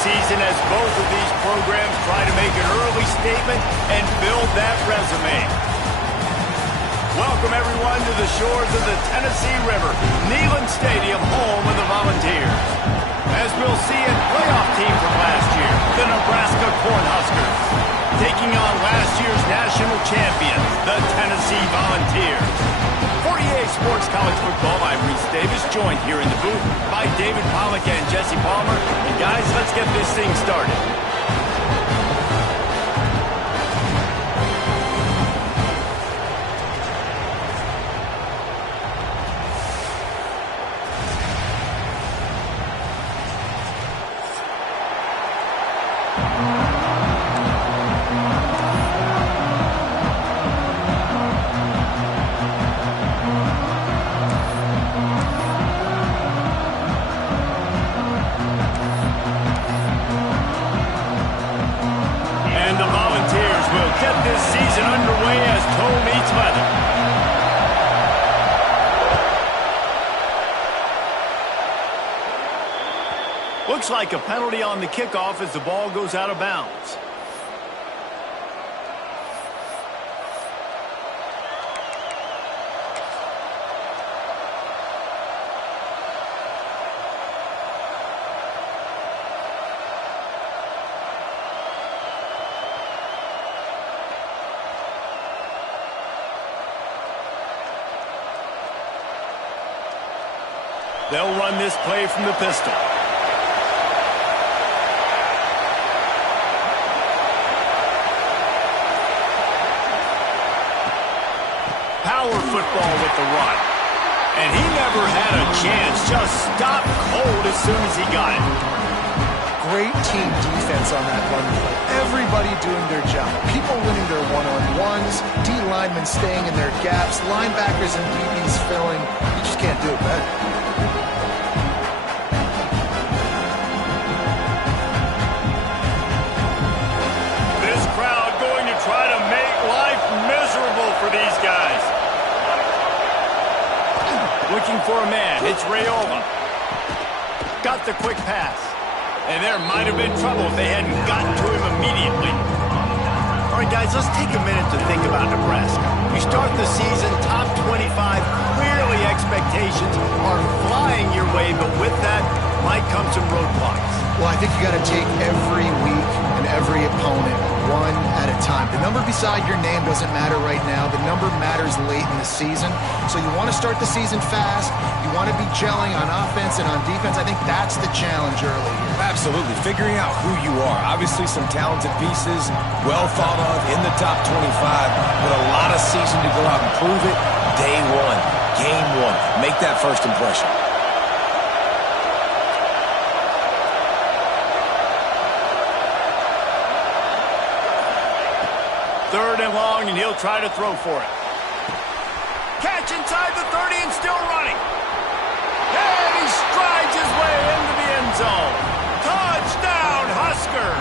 season as both of these programs try to make an early statement and build that resume. Welcome, everyone, to the shores of the Tennessee River, Neyland Stadium, home of the Volunteers. As we'll see, a playoff team from last year, the Nebraska Cornhuskers, taking on last year's national champions, the Tennessee Volunteers. For EA Sports College Football, I'm Reese Davis, joined here in the booth by David Pollack and Jesse Palmer. And guys, let's get this thing started. Looks like a penalty on the kickoff as the ball goes out of bounds. They'll run this play from the pistol. Power football with the run. And he never had a chance. Just stopped cold as soon as he got it. Great team defense on that run play. Everybody doing their job. People winning their one-on-ones, D linemen staying in their gaps, linebackers and DBs filling. You just can't do it better. This crowd going to try to make life miserable for these guys. Looking for a man. It's Rayola. Got the quick pass. And there might have been trouble if they hadn't gotten to him immediately. All right, guys, let's take a minute to think about Nebraska. You start the season top 25. Clearly expectations are flying your way, but with that might come some roadblocks. Well, I think you got to take every week and every opponent one at a time. The number beside your name doesn't matter right now. The number matters late in the season. So you want to start the season fast. You want to be gelling on offense and on defense. I think that's the challenge early here. Absolutely. Figuring out who you are. Obviously some talented pieces, well thought of in the top 25, but a lot of season to go out and prove it. Day one, game one. Make that first impression. Third and long, and he'll try to throw for it. Catch inside the 30 and still running. And he strides his way into the end zone. Touchdown, Huskers!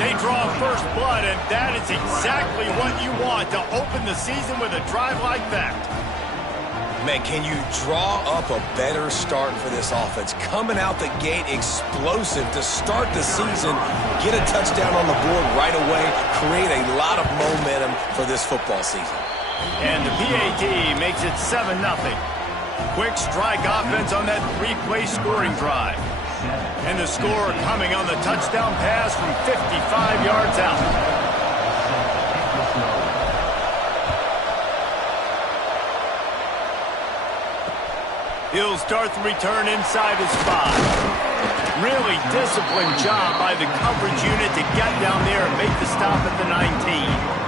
They draw first blood, and that is exactly what you want to open the season with a drive like that. Man, can you draw up a better start for this offense? Coming out the gate explosive to start the season, get a touchdown on the board right away, create a lot of momentum for this football season. And the PAT makes it 7-0. Quick strike offense on that three-play scoring drive. And the score coming on the touchdown pass from 55 yards out. He'll start the return inside his 5. Really disciplined job by the coverage unit to get down there and make the stop at the 19.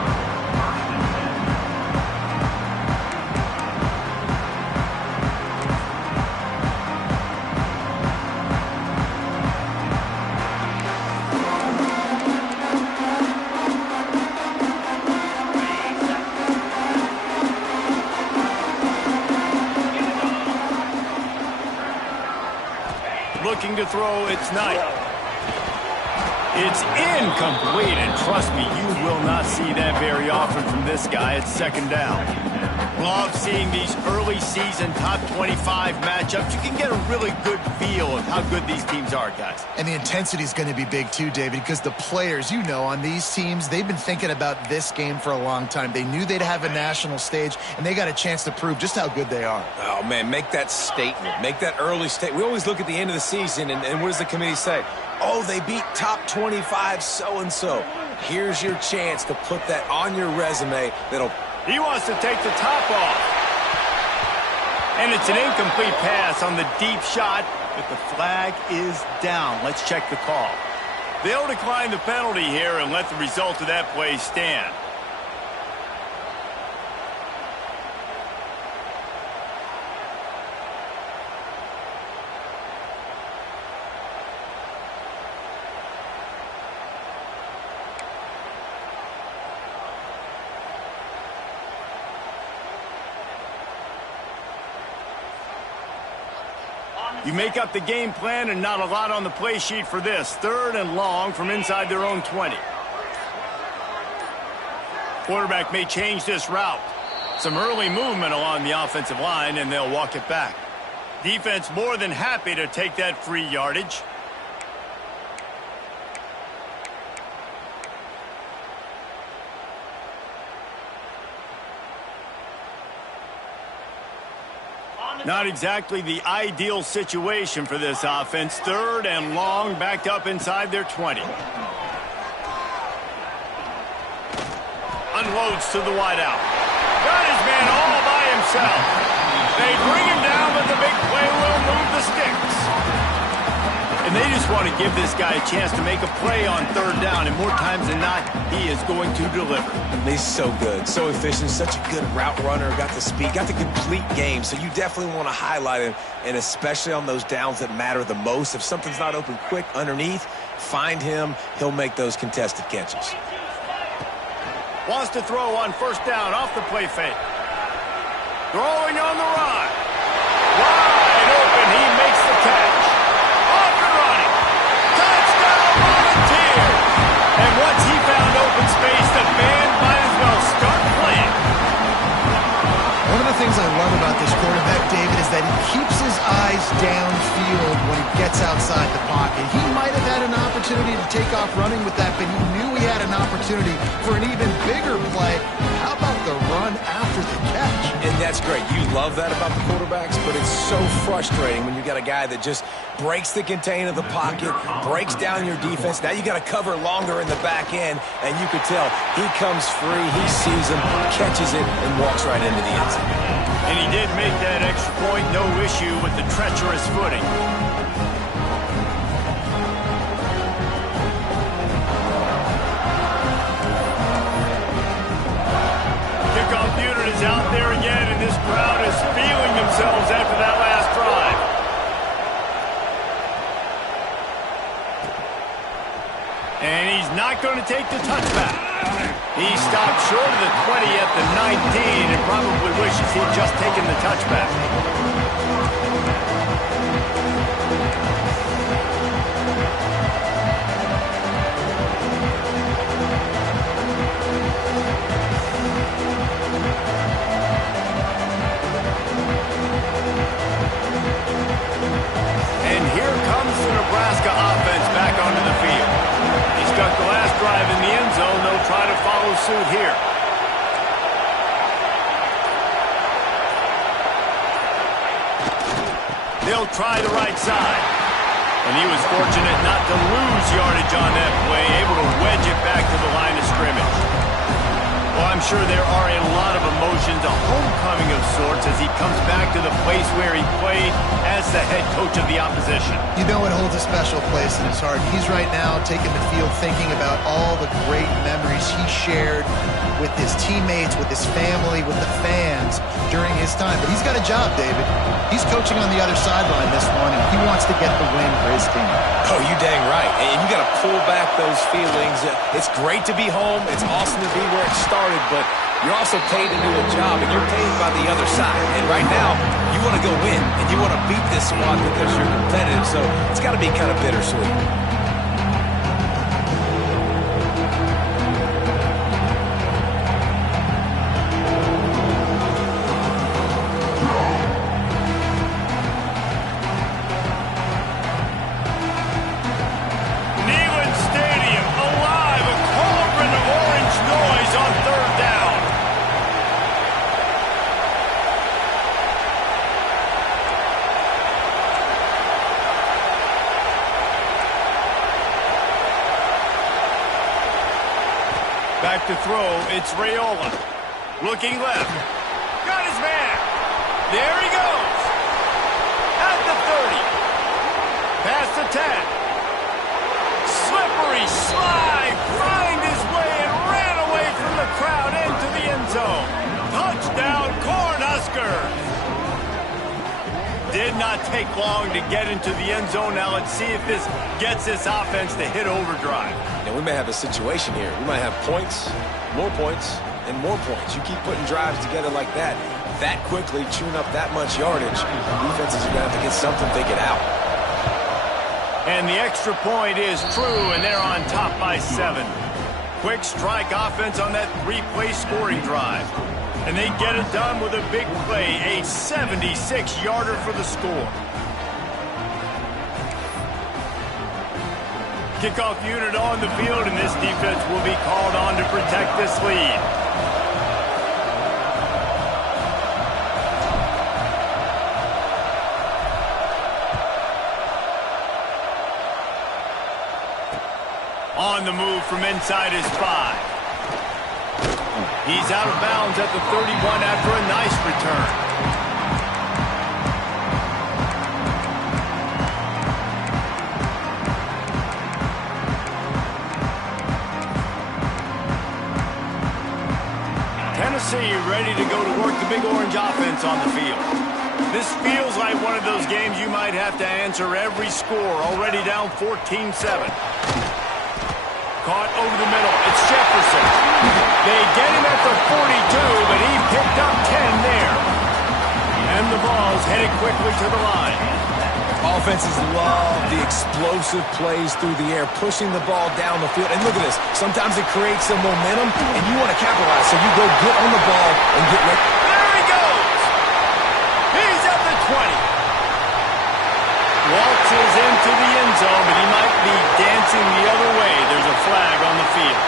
Looking to throw, it's Knight. It's incomplete, and trust me, you will not see that very often from this guy at second down. Love seeing these early season top 25 matchups. You can get a really good feel of how good these teams are, guys. And the intensity is going to be big too, David, because the players, you know, on these teams, they've been thinking about this game for a long time. They knew they'd have a national stage, and they got a chance to prove just how good they are. Oh, man, make that statement. Make that early statement. We always look at the end of the season, and what does the committee say? Oh, they beat top 25 so-and-so. Here's your chance to put that on your resume that'll... He wants to take the top off. And it's an incomplete pass on the deep shot, but the flag is down. Let's check the call. They'll decline the penalty here and let the result of that play stand. You make up the game plan and not a lot on the play sheet for this. 3rd and long from inside their own 20. Quarterback may change this route. Some early movement along the offensive line, and they'll walk it back. Defense more than happy to take that free yardage. Not exactly the ideal situation for this offense. 3rd and long, backed up inside their 20. Unloads to the wideout. Got his man all by himself. They bring him down, but the big play will move the sticks. And they just want to give this guy a chance to make a play on 3rd down, and more times than not, he is going to deliver. He's so good, so efficient, such a good route runner, got the speed, got the complete game, so you definitely want to highlight him, and especially on those downs that matter the most. If something's not open quick underneath, find him, he'll make those contested catches. Wants to throw on 1st down off the play fake. Throwing on the run. Wide open, he makes the catch. Off and running. Touchdown, Volunteers! And once he found open space, the band might as well start playing. One of the things I love about this quarterback, David, is that he keeps his eyes downfield when he gets outside the pocket. He might have had an opportunity to take off running with that, but he knew he had an opportunity for an even bigger play. How about the run after the catch? And that's great. You love that about the quarterbacks, but it's so frustrating when you got a guy that just breaks the contain of the pocket, breaks down your defense. Now you got to cover longer in the back end, and you could tell he comes free, he sees him, catches it, and walks right into the end zone. And he did make that extra point, no issue with the treacherous footing. Kickoff unit is out there again, and this crowd is feeling themselves after that last drive. And he's not going to take the touchback. He stopped short of the 20 at the 19 and probably wishes he'd just taken the touchback. And here comes the Nebraska offense back onto the field. He stuck the last drive in the end zone. They'll try to follow suit here. They'll try the right side. And he was fortunate not to lose yardage on that play, able to wedge it back to the line of scrimmage. Well, I'm sure there are a lot of emotions, a homecoming of sorts, as he comes back to the place where he played as the head coach of the opposition. You know it holds a special place in his heart. He's right now taking the field thinking about all the great memories he shared with his teammates, with his family, with the fans during his time. But he's got a job, David. He's coaching on the other sideline this one, and he wants to get the win for his team. Oh, you dang right. And you got to pull back those feelings. It's great to be home. It's awesome to be where it started, but you're also paid to do a job, and you're paid by the other side. And right now, you want to go win, and you want to beat this squad because you're competitive. So it's got to be kind of bittersweet. Back to throw, it's Raiola. Looking left. Got his man. There he goes. At the 30. Past the 10. Slippery slide. Find his way and ran away from the crowd into the end zone. Touchdown, Cornhuskers. Did not take long to get into the end zone. Now let's see if this gets this offense to hit overdrive. Now we may have a situation here. We might have points, and more points. You keep putting drives together like that quickly, chewing up that much yardage, defenses are going to have to get something figured out. And the extra point is true, and they're on top by 7. Quick strike offense on that 3-play scoring drive. And they get it done with a big play, a 76-yarder for the score. Kickoff unit on the field, and this defense will be called on to protect this lead. On the move from inside his 5. He's out of bounds at the 31 after a nice return. Tennessee ready to go to work the Big Orange offense on the field. This feels like one of those games you might have to answer every score, already down 14-7. Caught over the middle. It's Jefferson. They get him at the 42, but he picked up 10 there. And the ball's headed quickly to the line. Offenses love the explosive plays through the air, pushing the ball down the field. And look at this. Sometimes it creates some momentum, and you want to capitalize. So you go get on the ball and get ready. There he goes. He's at the 20. Waltzes into the end zone, but he might be dancing the other way. There's a flag on the field.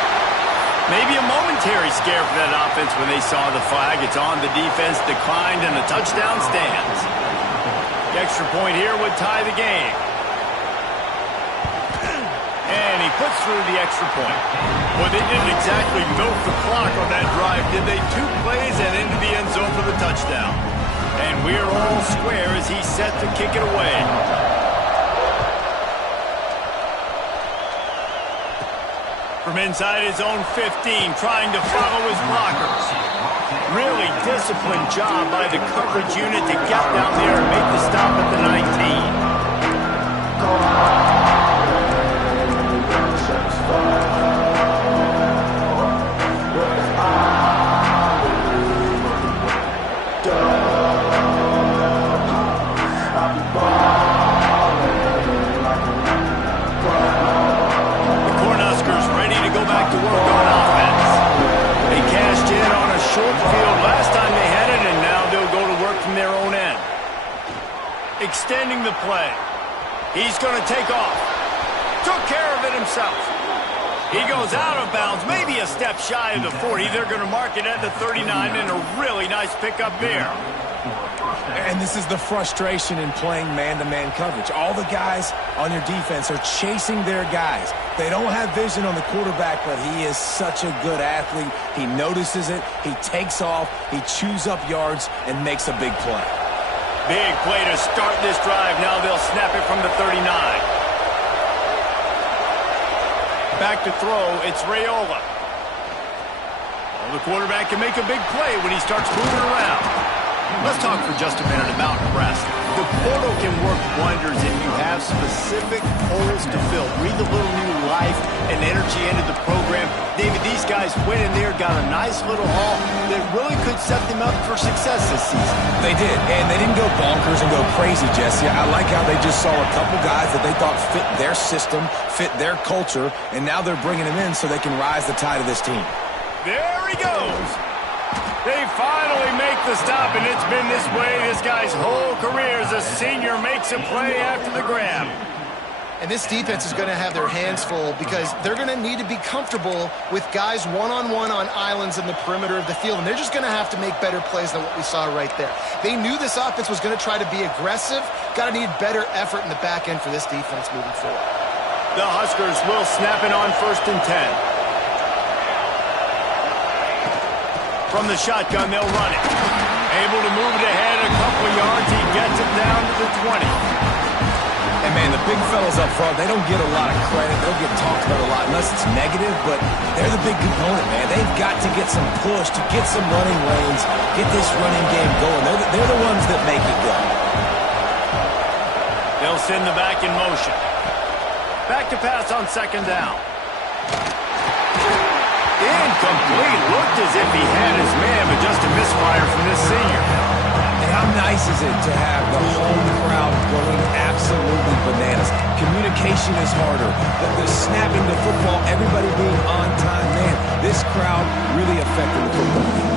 Maybe a momentary scare for that offense when they saw the flag. It's on, the defense declined, and the touchdown stands. The extra point here would tie the game. And he puts through the extra point. Well, they didn't exactly milk the clock on that drive, did they? 2 plays and into the end zone for the touchdown. And we're all square as he's set to kick it away. From inside his own 15, trying to follow his blockers. Really disciplined job by the coverage unit to get down there and make the stop at the 19. To work on offense. They cashed in on a short field last time they had it, and now they'll go to work from their own end. Extending the play. He's going to take off. Took care of it himself. He goes out of bounds, maybe a step shy of the 40. They're going to mark it at the 39, and a really nice pickup there. And this is the frustration in playing man-to-man coverage. All the guys on your defense are chasing their guys. They don't have vision on the quarterback, but he is such a good athlete. He notices it, he takes off, he chews up yards, and makes a big play. Big play to start this drive. Now they'll snap it from the 39. Back to throw, it's Raiola. Well, the quarterback can make a big play when he starts moving around. Let's talk for just a minute about Nebraska. The portal can work wonders if you have specific holes to fill. Breathe a little new life and energy into the program. David, these guys went in there, got a nice little haul that really could set them up for success this season. They did, and they didn't go bonkers and go crazy, Jesse. I like how they just saw a couple guys that they thought fit their system, fit their culture, and now they're bringing them in so they can rise the tide of this team. There he goes. They finally make the stop, and it's been this way this guy's whole career as a senior makes a play after the grab. And this defense is going to have their hands full because they're going to need to be comfortable with guys one-on-one on islands in the perimeter of the field, and they're just going to have to make better plays than what we saw right there. They knew this offense was going to try to be aggressive. Got to need better effort in the back end for this defense moving forward. The Huskers will snap it on 1st and 10. From the shotgun, they'll run it. Able to move it ahead a couple yards. He gets it down to the 20. And, man, the big fellas up front, they don't get a lot of credit. They don't get talked about a lot unless it's negative, but they're the big component, man. They've got to get some push, to get some running lanes, get this running game going. They're the ones that make it go. They'll send the back in motion. Back to pass on second down. Incomplete. Looked as if he had his man, but just a misfire from this senior. And how nice is it to have the home crowd going absolutely bananas? Communication is harder. The snapping the football, everybody being on time. Man, this crowd really affected the football game.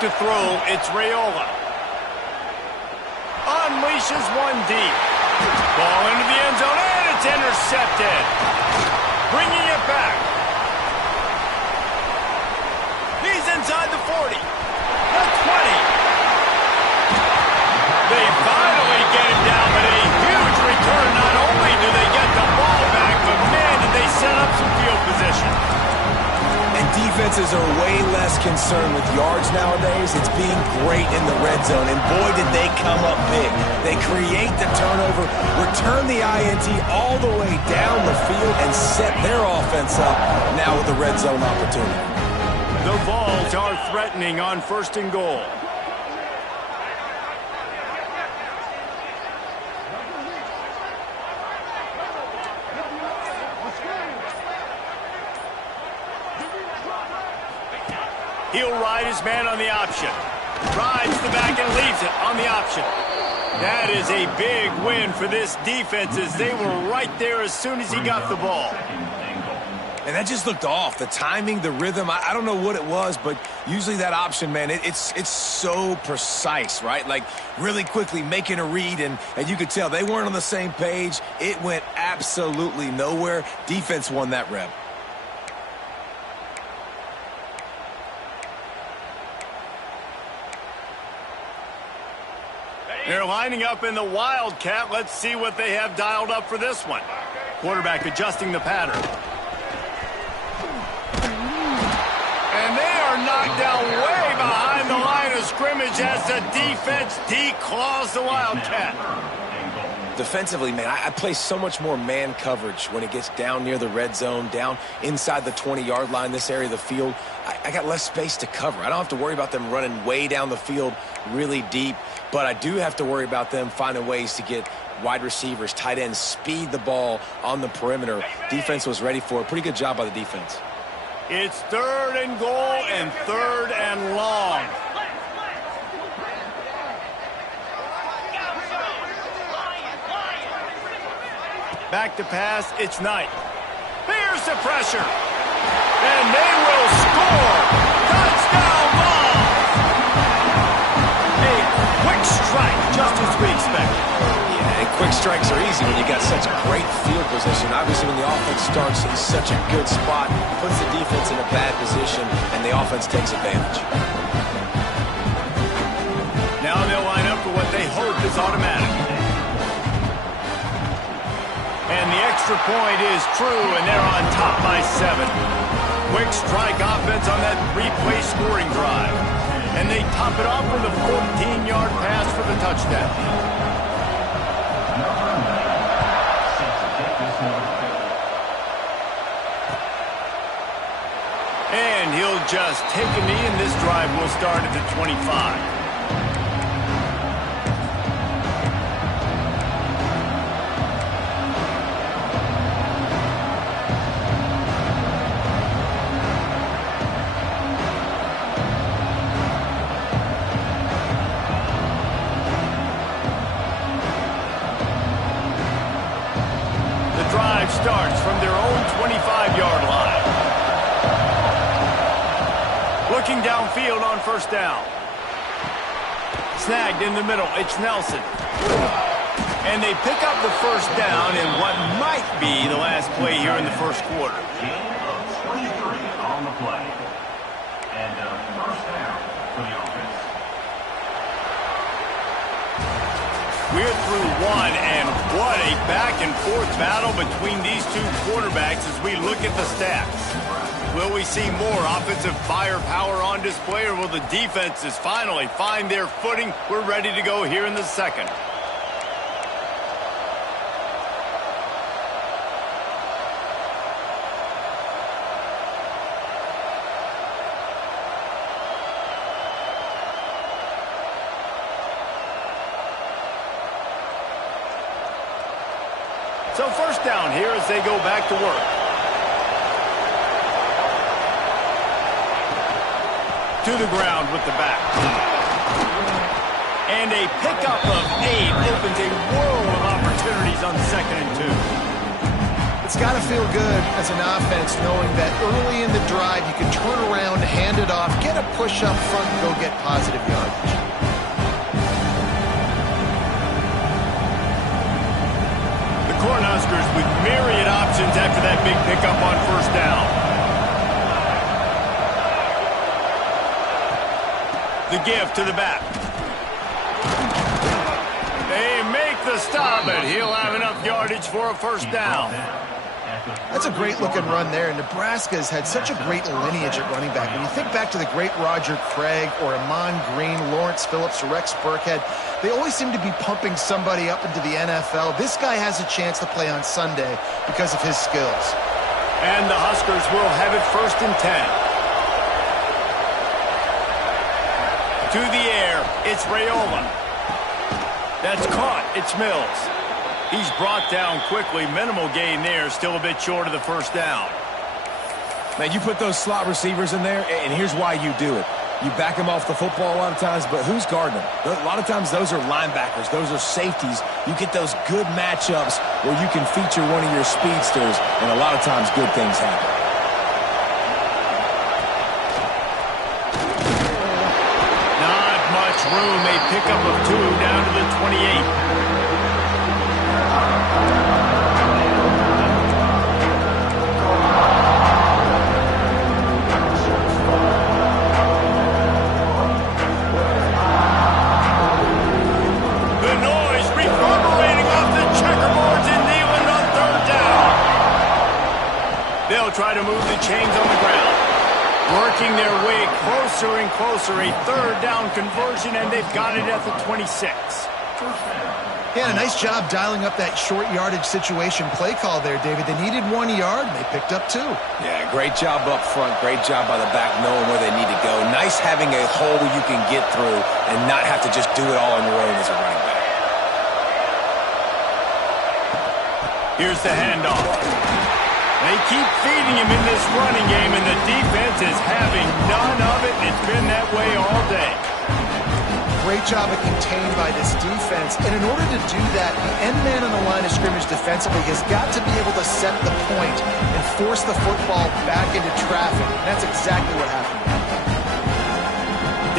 To throw, it's Raiola. Unleashes one deep. Ball into the end zone, and it's intercepted. Bringing it back. He's inside the 40. The 20. They finally get him down, but a huge return. Not only do they get the ball back, but man, did they set up some field position. And defenses are way less concerned with yards nowadays. It's being great in the red zone. And boy, did they come up big. They create the turnover, return the INT all the way down the field, and set their offense up now with a red zone opportunity. The Vols are threatening on 1st and goal. He'll ride his man on the option. Rides the back and leaves it on the option. That is a big win for this defense as they were right there as soon as he got the ball. And that just looked off. The timing, the rhythm, I don't know what it was, but usually that option, man, it's so precise, right? Like really quickly making a read, and you could tell they weren't on the same page. It went absolutely nowhere. Defense won that rep. They're lining up in the Wildcat. Let's see what they have dialed up for this one. Quarterback adjusting the pattern. And they are knocked down way behind the line of scrimmage as the defense declaws the Wildcat. Defensively, man, I play so much more man coverage when it gets down near the red zone, down inside the 20-yard line, this area of the field. I got less space to cover. I don't have to worry about them running way down the field really deep, but I do have to worry about them finding ways to get wide receivers, tight ends, speed the ball on the perimeter. Defense was ready for it. Pretty good job by the defense. It's 3rd and goal and 3rd and long. Back to pass, it's Knight. Here's the pressure. And they will score. Touchdown ball. A quick strike, just as we expected. Yeah, and quick strikes are easy when you got such a great field position. Obviously, when the offense starts in such a good spot, puts the defense in a bad position, and the offense takes advantage. Now they'll line up for what they hope is automatic. And the extra point is true, and they're on top by 7. Quick strike offense on that replay scoring drive. And they top it off with a 14-yard pass for the touchdown. And he'll just take a knee, and this drive will start at the 25. Starts from their own 25-yard line. Looking downfield on 1st down. Snagged in the middle. It's Nelson. And they pick up the first down in what might be the last play here in the first quarter. Gain of 23 on the play. And first down for the offense. We're through one, and what a back-and-forth battle between these two quarterbacks as we look at the stats. Will we see more offensive firepower on display, or will the defenses finally find their footing? We're ready to go here in the second. So first down here as they go back to work. To the ground with the back. And a pickup of 8 opens a world of opportunities on 2nd and 2. It's got to feel good as an offense knowing that early in the drive you can turn around, hand it off, get a push up front, and go get positive yardage. Cornhuskers with myriad options after that big pickup on first down. The give to the back. They make the stop, and he'll have enough yardage for a first down. That's a great-looking run there. Nebraska's had such a great lineage at running back. When you think back to the great Roger Craig or Amon Green, Lawrence Phillips, or Rex Burkhead, they always seem to be pumping somebody up into the NFL. This guy has a chance to play on Sunday because of his skills. And the Huskers will have it 1st and 10. To the air, it's Raiola. That's caught. It's Mills. He's brought down quickly. Minimal gain there. Still a bit short of the first down. Man, you put those slot receivers in there, and here's why you do it. You back them off the football a lot of times, but who's guarding them? A lot of times those are linebackers. Those are safeties. You get those good matchups where you can feature one of your speedsters, and a lot of times good things happen. Not much room. A pickup of 2 down to the 28. They'll try to move the chains on the ground. Working their way closer and closer. A 3rd down conversion, and they've got it at the 26. Yeah, a nice job dialing up that short yardage situation play call there, David. They needed 1 yard, and they picked up 2. Yeah, great job up front. Great job by the back knowing where they need to go. Nice having a hole where you can get through and not have to just do it all on your own as a running back. Here's the handoff. They keep feeding him in this running game, and the defense is having none of it. It's been that way all day. Great job of contained by this defense. And in order to do that, the end man on the line of scrimmage defensively has got to be able to set the point and force the football back into traffic. And that's exactly what happened.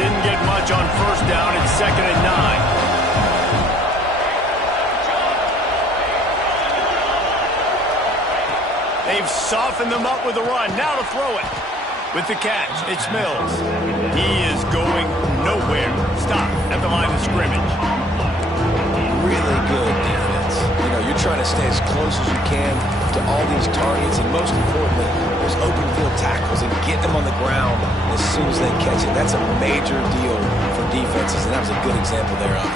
Didn't get much on first down. It's 2nd and 9. They've softened them up with a run. Now to throw it. With the catch, it's Mills. He is going nowhere. Stop at the line of scrimmage. Really good defense. You know, you're trying to stay as close as you can to all these targets, and most importantly, those open field tackles, and get them on the ground as soon as they catch it. That's a major deal for defenses, and that was a good example thereof.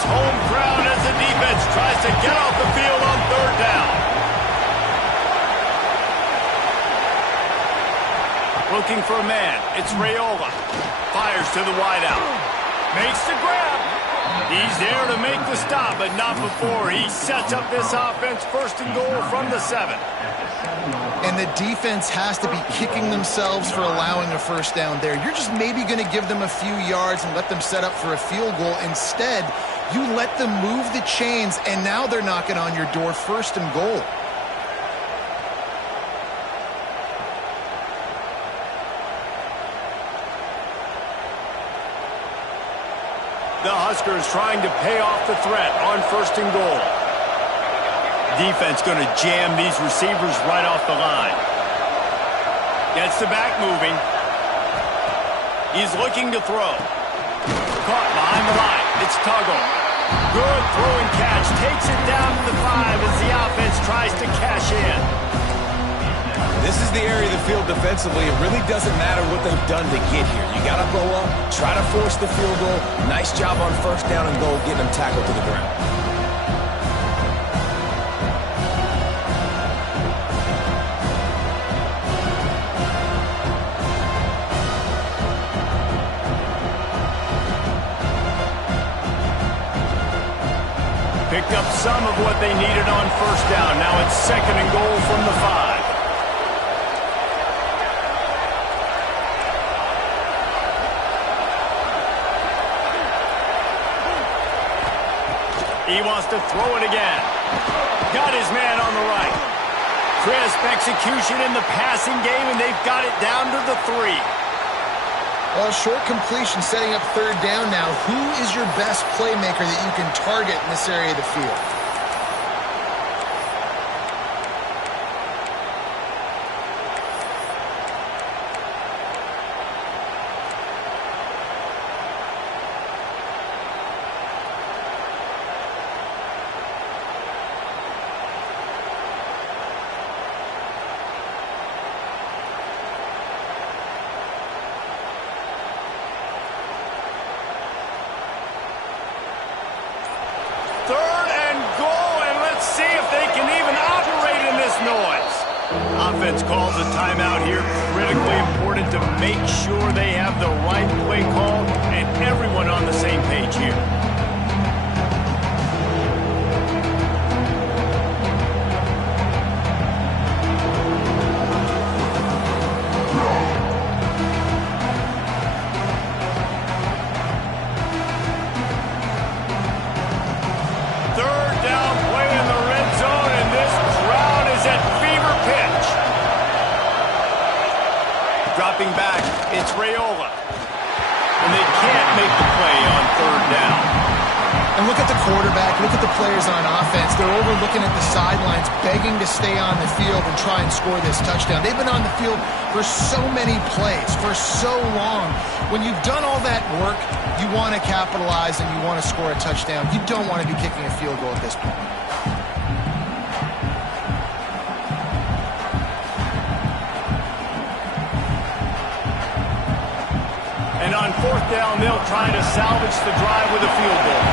Home crowd as the defense tries to get off the field on 3rd down. Looking for a man. It's Raiola. Fires to the wideout. Makes the grab. He's there to make the stop, but not before he sets up this offense 1st and goal from the 7. And the defense has to be kicking themselves for allowing a first down there. You're just maybe going to give them a few yards and let them set up for a field goal. Instead, you let them move the chains, and now they're knocking on your door 1st and goal. The Huskers trying to pay off the threat on 1st and goal. Defense going to jam these receivers right off the line. Gets the back moving. He's looking to throw. Caught behind the line. It's Tuggle. Good throw and catch. Takes it down to the 5 as the offense tries to cash in. This is the area of the field defensively. It really doesn't matter what they've done to get here. You got to go up, try to force the field goal. Nice job on 1st down and goal, getting them tackled to the ground. Picked up some of what they needed on 1st down. Now it's 2nd and goal from the 5. He wants to throw it again. Got his man on the right. Crisp execution in the passing game, and they've got it down to the 3. Well, short completion setting up 3rd down now. Who is your best playmaker that you can target in this area of the field? Offense calls a timeout here. Critically important to make sure they have the right play call and everyone on the same page here. Dropping back, it's Raiola. And they can't make the play on 3rd down. And look at the quarterback, look at the players on offense. They're overlooking at the sidelines, begging to stay on the field and try and score this touchdown. They've been on the field for so many plays, for so long. When you've done all that work, you want to capitalize and you want to score a touchdown. You don't want to be kicking a field goal at this point. And on 4th down, they'll try to salvage the drive with a field goal.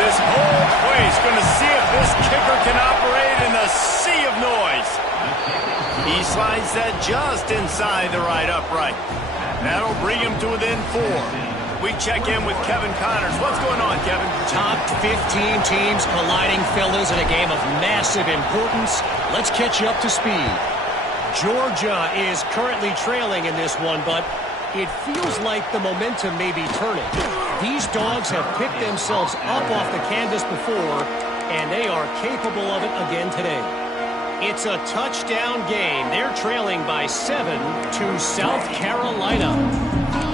This whole place going to see if this kicker can operate in the sea of noise. He slides that just inside the right upright. That'll bring him to within 4. We check in with Kevin Connors. What's going on, Kevin? Top 15 teams colliding, fellas, in a game of massive importance. Let's catch you up to speed. Georgia is currently trailing in this one, but it feels like the momentum may be turning. These dogs have picked themselves up off the canvas before, and they are capable of it again today. It's a touchdown game. They're trailing by 7 to South Carolina.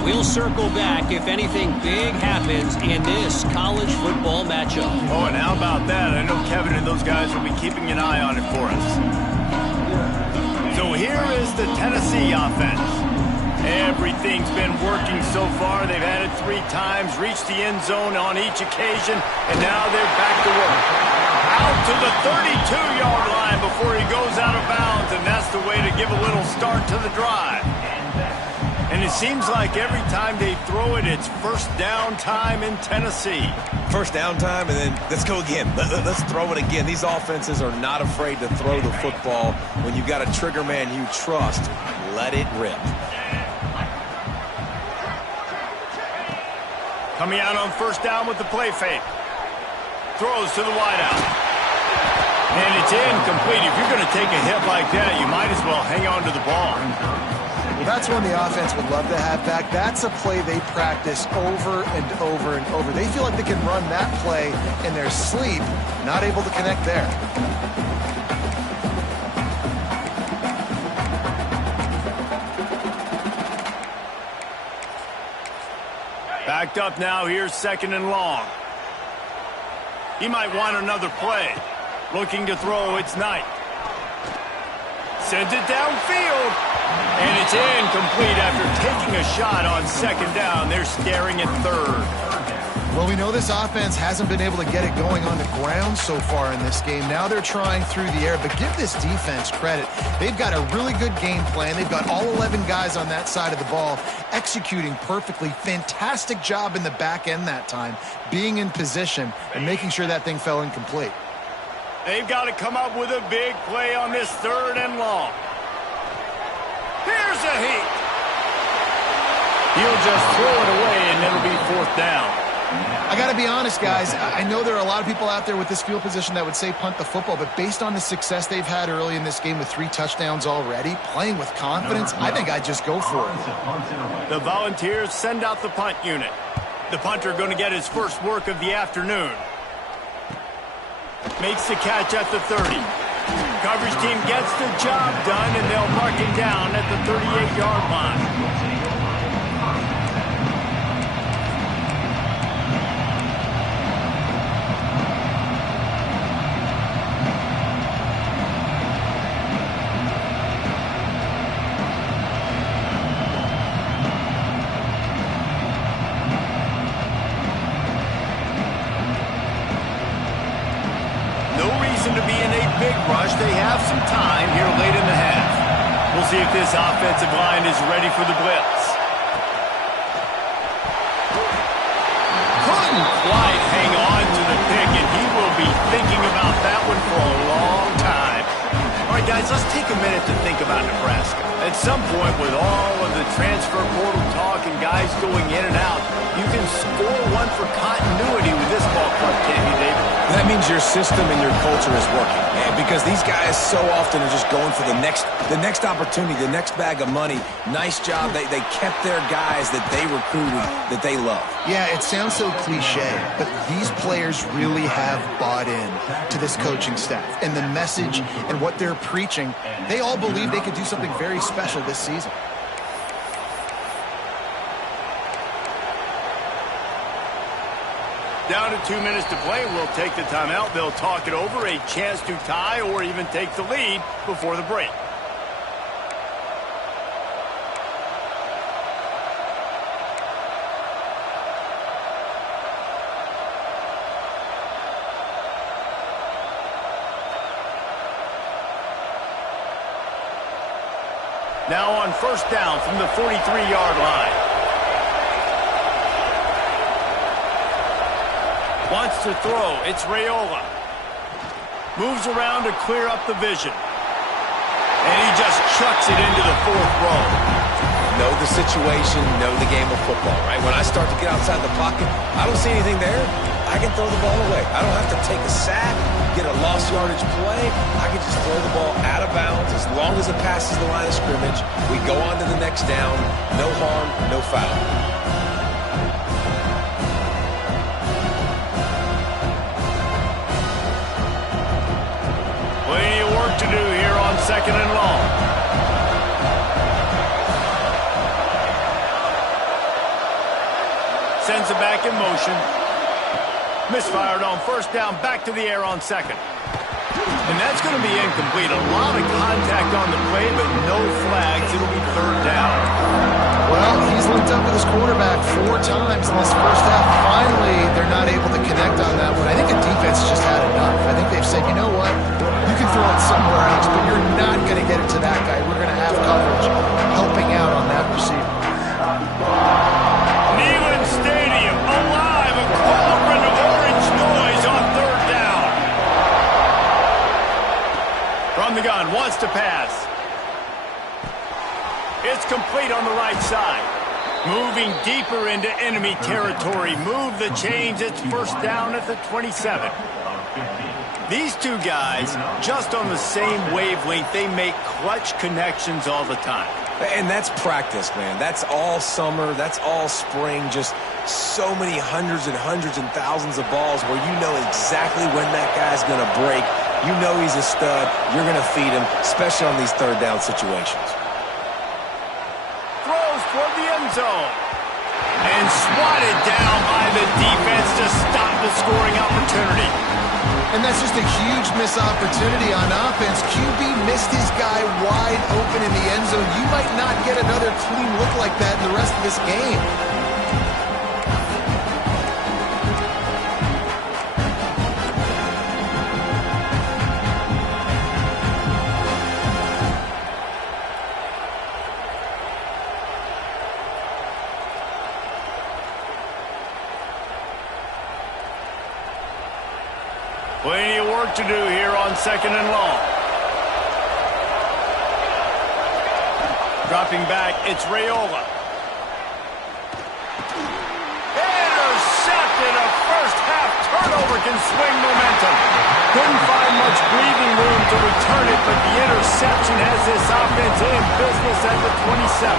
We'll circle back if anything big happens in this college football matchup. Oh, and how about that? I know Kevin and those guys will be keeping an eye on it for us. So here is the Tennessee offense. Everything's been working so far. They've had it 3 times, reached the end zone on each occasion, and now they're back to work. Out to the 32-yard line before he goes out of bounds, and that's the way to give a little start to the drive. And it seems like every time they throw it, it's 1st down time in Tennessee. 1st down time, and then let's go again. Let's throw it again. These offenses are not afraid to throw the football. When you've got a trigger man you trust, let it rip. Coming out on 1st down with the play fake. Throws to the wideout. And it's incomplete. If you're going to take a hit like that, you might as well hang on to the ball. Well, that's one the offense would love to have back. That's a play they practice over and over and over. They feel like they can run that play in their sleep, not able to connect there. Backed up now, here's 2nd and long. He might want another play. Looking to throw, it's Knight. Sends it downfield. And it's incomplete after taking a shot on 2nd down. They're staring at 3rd. Well, we know this offense hasn't been able to get it going on the ground so far in this game. Now they're trying through the air, but give this defense credit. They've got a really good game plan. They've got all 11 guys on that side of the ball executing perfectly. Fantastic job in the back end that time, being in position and making sure that thing fell incomplete. They've got to come up with a big play on this 3rd and long. Here's a heat. He'll just throw it away, and it'll be 4th down. I got to be honest, guys. I know there are a lot of people out there with this field position that would say punt the football, but based on the success they've had early in this game with 3 touchdowns already, playing with confidence, I think I'd just go for it. The Volunteers send out the punt unit. The punter going to get his first work of the afternoon. Makes the catch at the 30. Coverage team gets the job done, and they'll mark it down at the 38-yard line. They have some time here late in the half. We'll see if this offensive line is ready for the blitz. Couldn't quite hang on to the pick, and he will be thinking about that one for a long time. All right, guys, let's take a minute to think about Nebraska. At some point, with all of the transfer portal talk and guys going in and out, you can score one for continuity with this ball club, can't you, David? That means your system and your culture is working. And because these guys so often are just going for the next opportunity, the next bag of money. Nice job. They kept their guys that they recruited, that they love. Yeah, it sounds so cliche, but these players really have bought in to this coaching staff and the message and what they're preaching. They all believe they could do something very special this season. Down to 2 minutes to play. We'll take the timeout. They'll talk it over. A chance to tie or even take the lead before the break. Now on 1st down from the 43-yard line. Wants to throw. It's Raiola. Moves around to clear up the vision. And he just chucks it into the 4th row. Know the situation, know the game of football, right? When I start to get outside the pocket, I don't see anything there. I can throw the ball away. I don't have to take a sack, get a lost yardage play. I can just throw the ball out of bounds as long as it passes the line of scrimmage. We go on to the next down. No harm, no foul. Plenty of work to do here on 2nd and long. Sends it back in motion. Misfired on 1st down, back to the air on 2nd. And that's going to be incomplete. A lot of contact on the play, but no flags. It'll be 3rd down. Well, he's linked up with his quarterback 4 times in this first half. Finally, they're not able to connect on that one. I think the defense just had enough. I think they've said, you know what? You can throw it somewhere else, but you're not going to get it to that guy. We're going to have coverage helping out on that receiver. Neyland Stadium alive. A cauldron of orange noise on 3rd down. From the gun, wants to pass. It's complete on the right side. Moving deeper into enemy territory. Move the chains. It's 1st down at the 27. These two guys, just on the same wavelength, they make clutch connections all the time. And that's practice, man. That's all summer. That's all spring. Just so many hundreds and thousands of balls where you know exactly when that guy's going to break. You know he's a stud. You're going to feed him, especially on these 3rd down situations. Throws toward the end zone. And swatted down by the defense to stop the scoring opportunity. And that's just a huge missed opportunity on offense. QB missed his guy wide open in the end zone. You might not get another clean look like that in the rest of this game. Plenty of work to do here on 2nd and long. Dropping back, it's Raiola. Intercepted. A first-half turnover can swing momentum. Couldn't find much breathing room to return it, but the interception has this offense in business at the 27.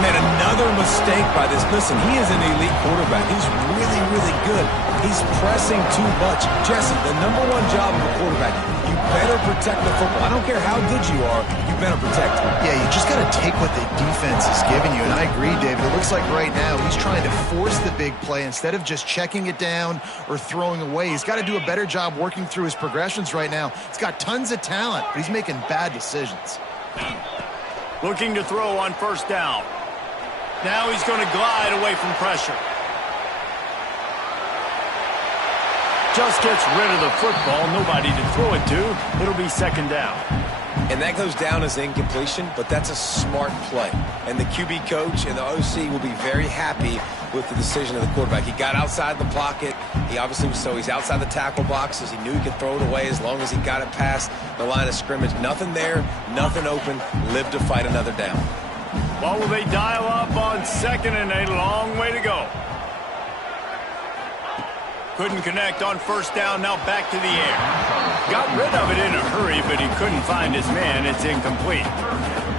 Man, another mistake by this. Listen, he is an elite quarterback. He's really, really good. He's pressing too much. Jesse, the number one job of a quarterback, you better protect the football. I don't care how good you are, you better protect it. Yeah, you just got to take what the defense is giving you, and I agree, David. It looks like right now he's trying to force the big play instead of just checking it down or throwing away. He's got to do a better job working through his progressions right now. He's got tons of talent, but he's making bad decisions. Looking to throw on 1st down. Now he's going to glide away from pressure. Just gets rid of the football. Nobody to throw it to. It'll be 2nd down. And that goes down as incompletion, but that's a smart play. And the QB coach and the OC will be very happy with the decision of the quarterback. He got outside the pocket. He obviously was he's outside the tackle boxes. He knew he could throw it away as long as he got it past the line of scrimmage. Nothing there, nothing open. Live to fight another down. What will they dial up on 2nd and a long way to go? Couldn't connect on 1st down, now back to the air. Got rid of it in a hurry, but he couldn't find his man. It's incomplete.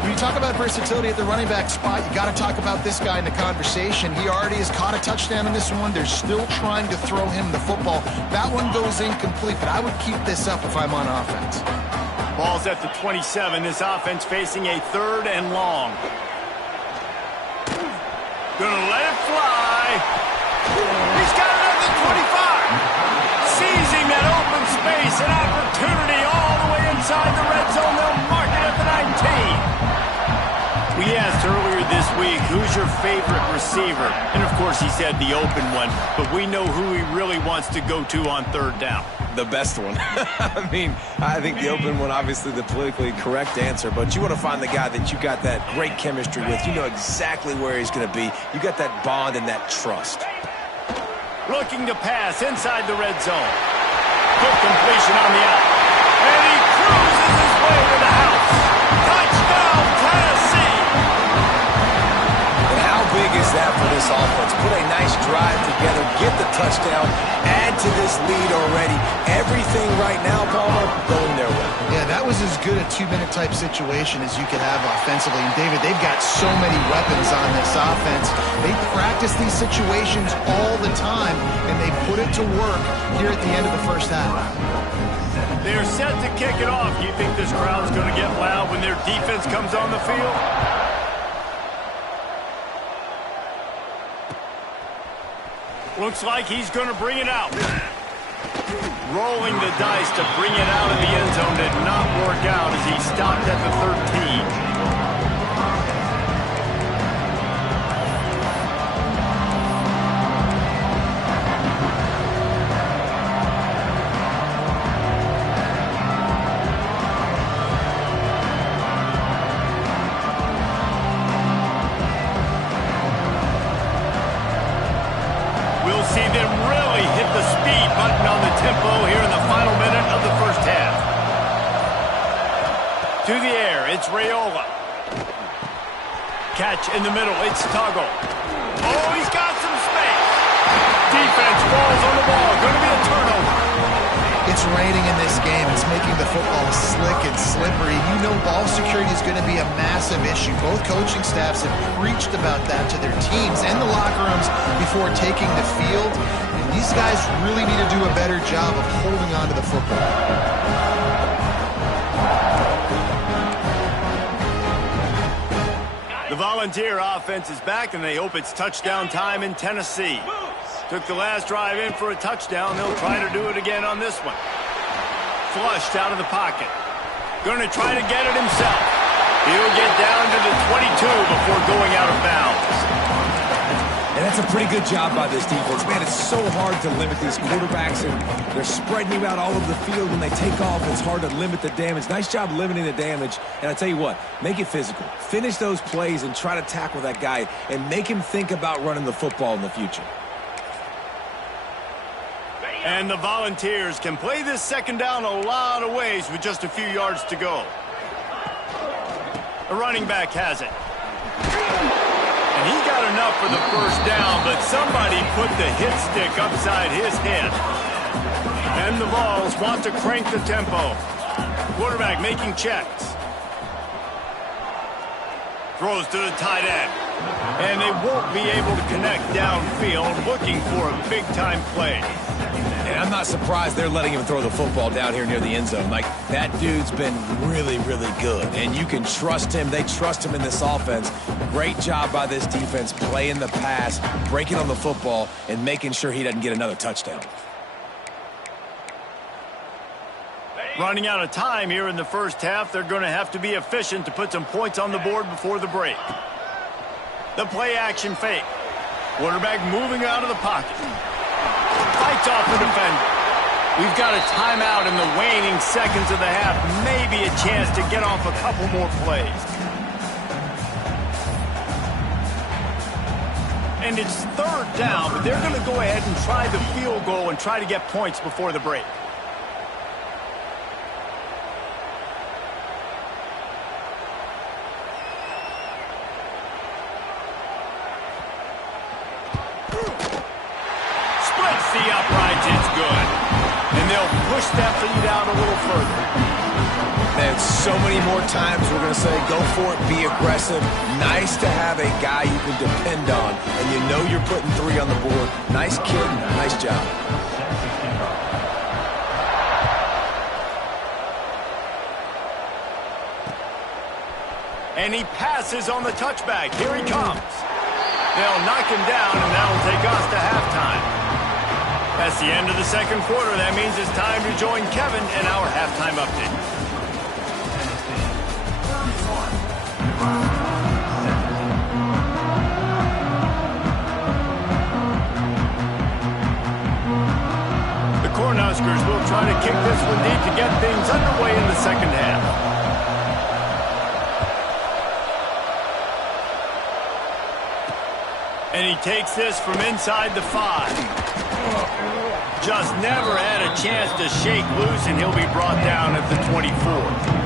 When you talk about versatility at the running back spot, you got to talk about this guy in the conversation. He already has caught a touchdown in this one. They're still trying to throw him the football. That one goes incomplete, but I would keep this up if I'm on offense. Ball's at the 27. This offense facing a 3rd and long. Gonna let it fly. He's got it at the 25. Seizing that open space, an opportunity all the way inside the red zone. They'll mark it at the 19. We asked earlier this week, who's your favorite receiver? And of course he said the open one, but we know who he really wants to go to on 3rd down. The best one. I mean, I think the open one, obviously the politically correct answer, but you want to find the guy that you got that great chemistry with. You know exactly where he's going to be. You got that bond and that trust. Looking to pass inside the red zone. Good completion on the out. And he cruises his way to the house. Touchdown, Tennessee! And how big is that for this offense? Put a nice drive together, get the touchdown, add to this lead already. Everything right now, Palmer, going their way. Yeah, that was as good a 2-minute type situation as you could have offensively. And David, they've got so many weapons on this offense. They practice these situations all the time, and they put it to work here at the end of the 1st half. They're set to kick it off. You think this crowd's going to get loud when their defense comes on the field? Looks like he's going to bring it out. Rolling the dice to bring it out of the end zone did not work out as he stopped at the 13. See them really hit the speed button on the tempo here in the final minute of the 1st half. To the air, it's Raiola. Catch in the middle, it's Tuggle. Oh, he's got some space. Defense falls on the ball, going to be a turnover. It's raining in this game. It's making the football slick and slippery. You know ball security is going to be a massive issue. Both coaching staffs have preached about that to their teams and the locker rooms before taking the field. And these guys really need to do a better job of holding on to the football. The Volunteer offense is back, and they hope it's touchdown time in Tennessee. Took the last drive in for a touchdown. They'll try to do it again on this one. Flushed out of the pocket. Going to try to get it himself. He'll get down to the 22 before going out of bounds. And that's a pretty good job by this defense. Man, it's so hard to limit these quarterbacks, and they're spreading you out all over the field. When they take off, it's hard to limit the damage. Nice job limiting the damage. And I tell you what, make it physical. Finish those plays and try to tackle that guy and make him think about running the football in the future. And the Volunteers can play this second down a lot of ways with just a few yards to go. The running back has it. And he got enough for the first down, but somebody put the hit stick upside his head. And the Vols want to crank the tempo. Quarterback making checks. Throws to the tight end. And they won't be able to connect downfield, looking for a big-time play. And I'm not surprised they're letting him throw the football down here near the end zone. Like, that dude's been really, really good. And you can trust him. They trust him in this offense. Great job by this defense playing the pass, breaking on the football, and making sure he doesn't get another touchdown. Running out of time here in the first half. They're going to have to be efficient to put some points on the board before the break. The play-action fake. Quarterback moving out of the pocket. Fights off the defender. We've got a timeout in the waning seconds of the half. Maybe a chance to get off a couple more plays. And it's third down, but they're going to go ahead and try the field goal and try to get points before the break. The uprights, it's good. And they'll push that lead out a little further. And so many more times we're going to say, go for it, be aggressive. Nice to have a guy you can depend on, and you know you're putting 3 on the board. Nice kid, nice job. And he passes on the touchback. Here he comes. They'll knock him down, and that'll take us to halftime. That's the end of the second quarter. That means it's time to join Kevin in our halftime update. The Cornhuskers will try to kick this one deep to get things underway in the second half. And he takes this from inside the 5. Just never had a chance to shake loose, and he'll be brought down at the 24.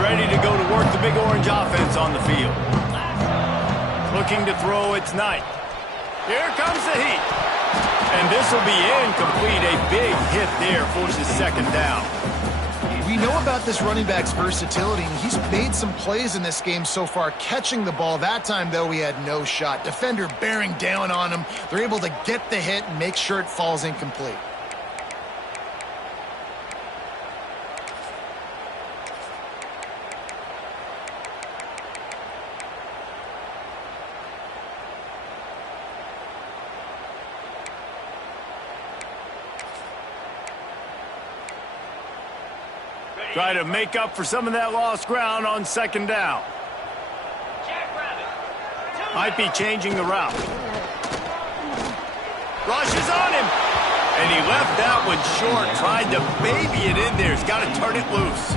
Ready to go to work the Big Orange offense on the field. Looking to throw, it's Knight. Here comes the heat. And this will be incomplete. A big hit there for the second down. We know about this running back's versatility, and he's made some plays in this game so far, catching the ball. That time, though, he had no shot. Defender bearing down on him. They're able to get the hit and make sure it falls incomplete. Try to make up for some of that lost ground on second down. Might be changing the route. Rushes on him. And he left that one short. Tried to baby it in there. He's got to turn it loose.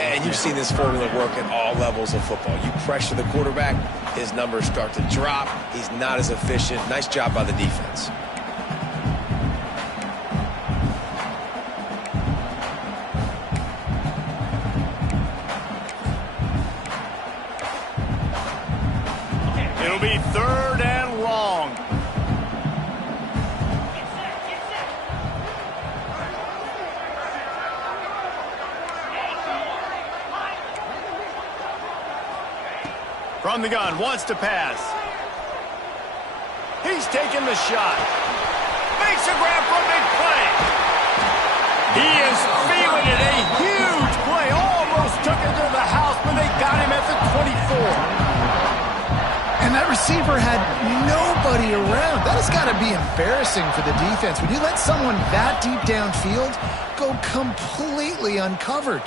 And you've seen this formula work at all levels of football. You pressure the quarterback, his numbers start to drop. He's not as efficient. Nice job by the defense. It'll be third and long. From the gun, wants to pass. He's taking the shot. Makes a grab for a big play. He is feeling it. A huge play. Almost took it to the house, but they got him at the 24. And that receiver had nobody around. That has got to be embarrassing for the defense. When you let someone that deep downfield go completely uncovered.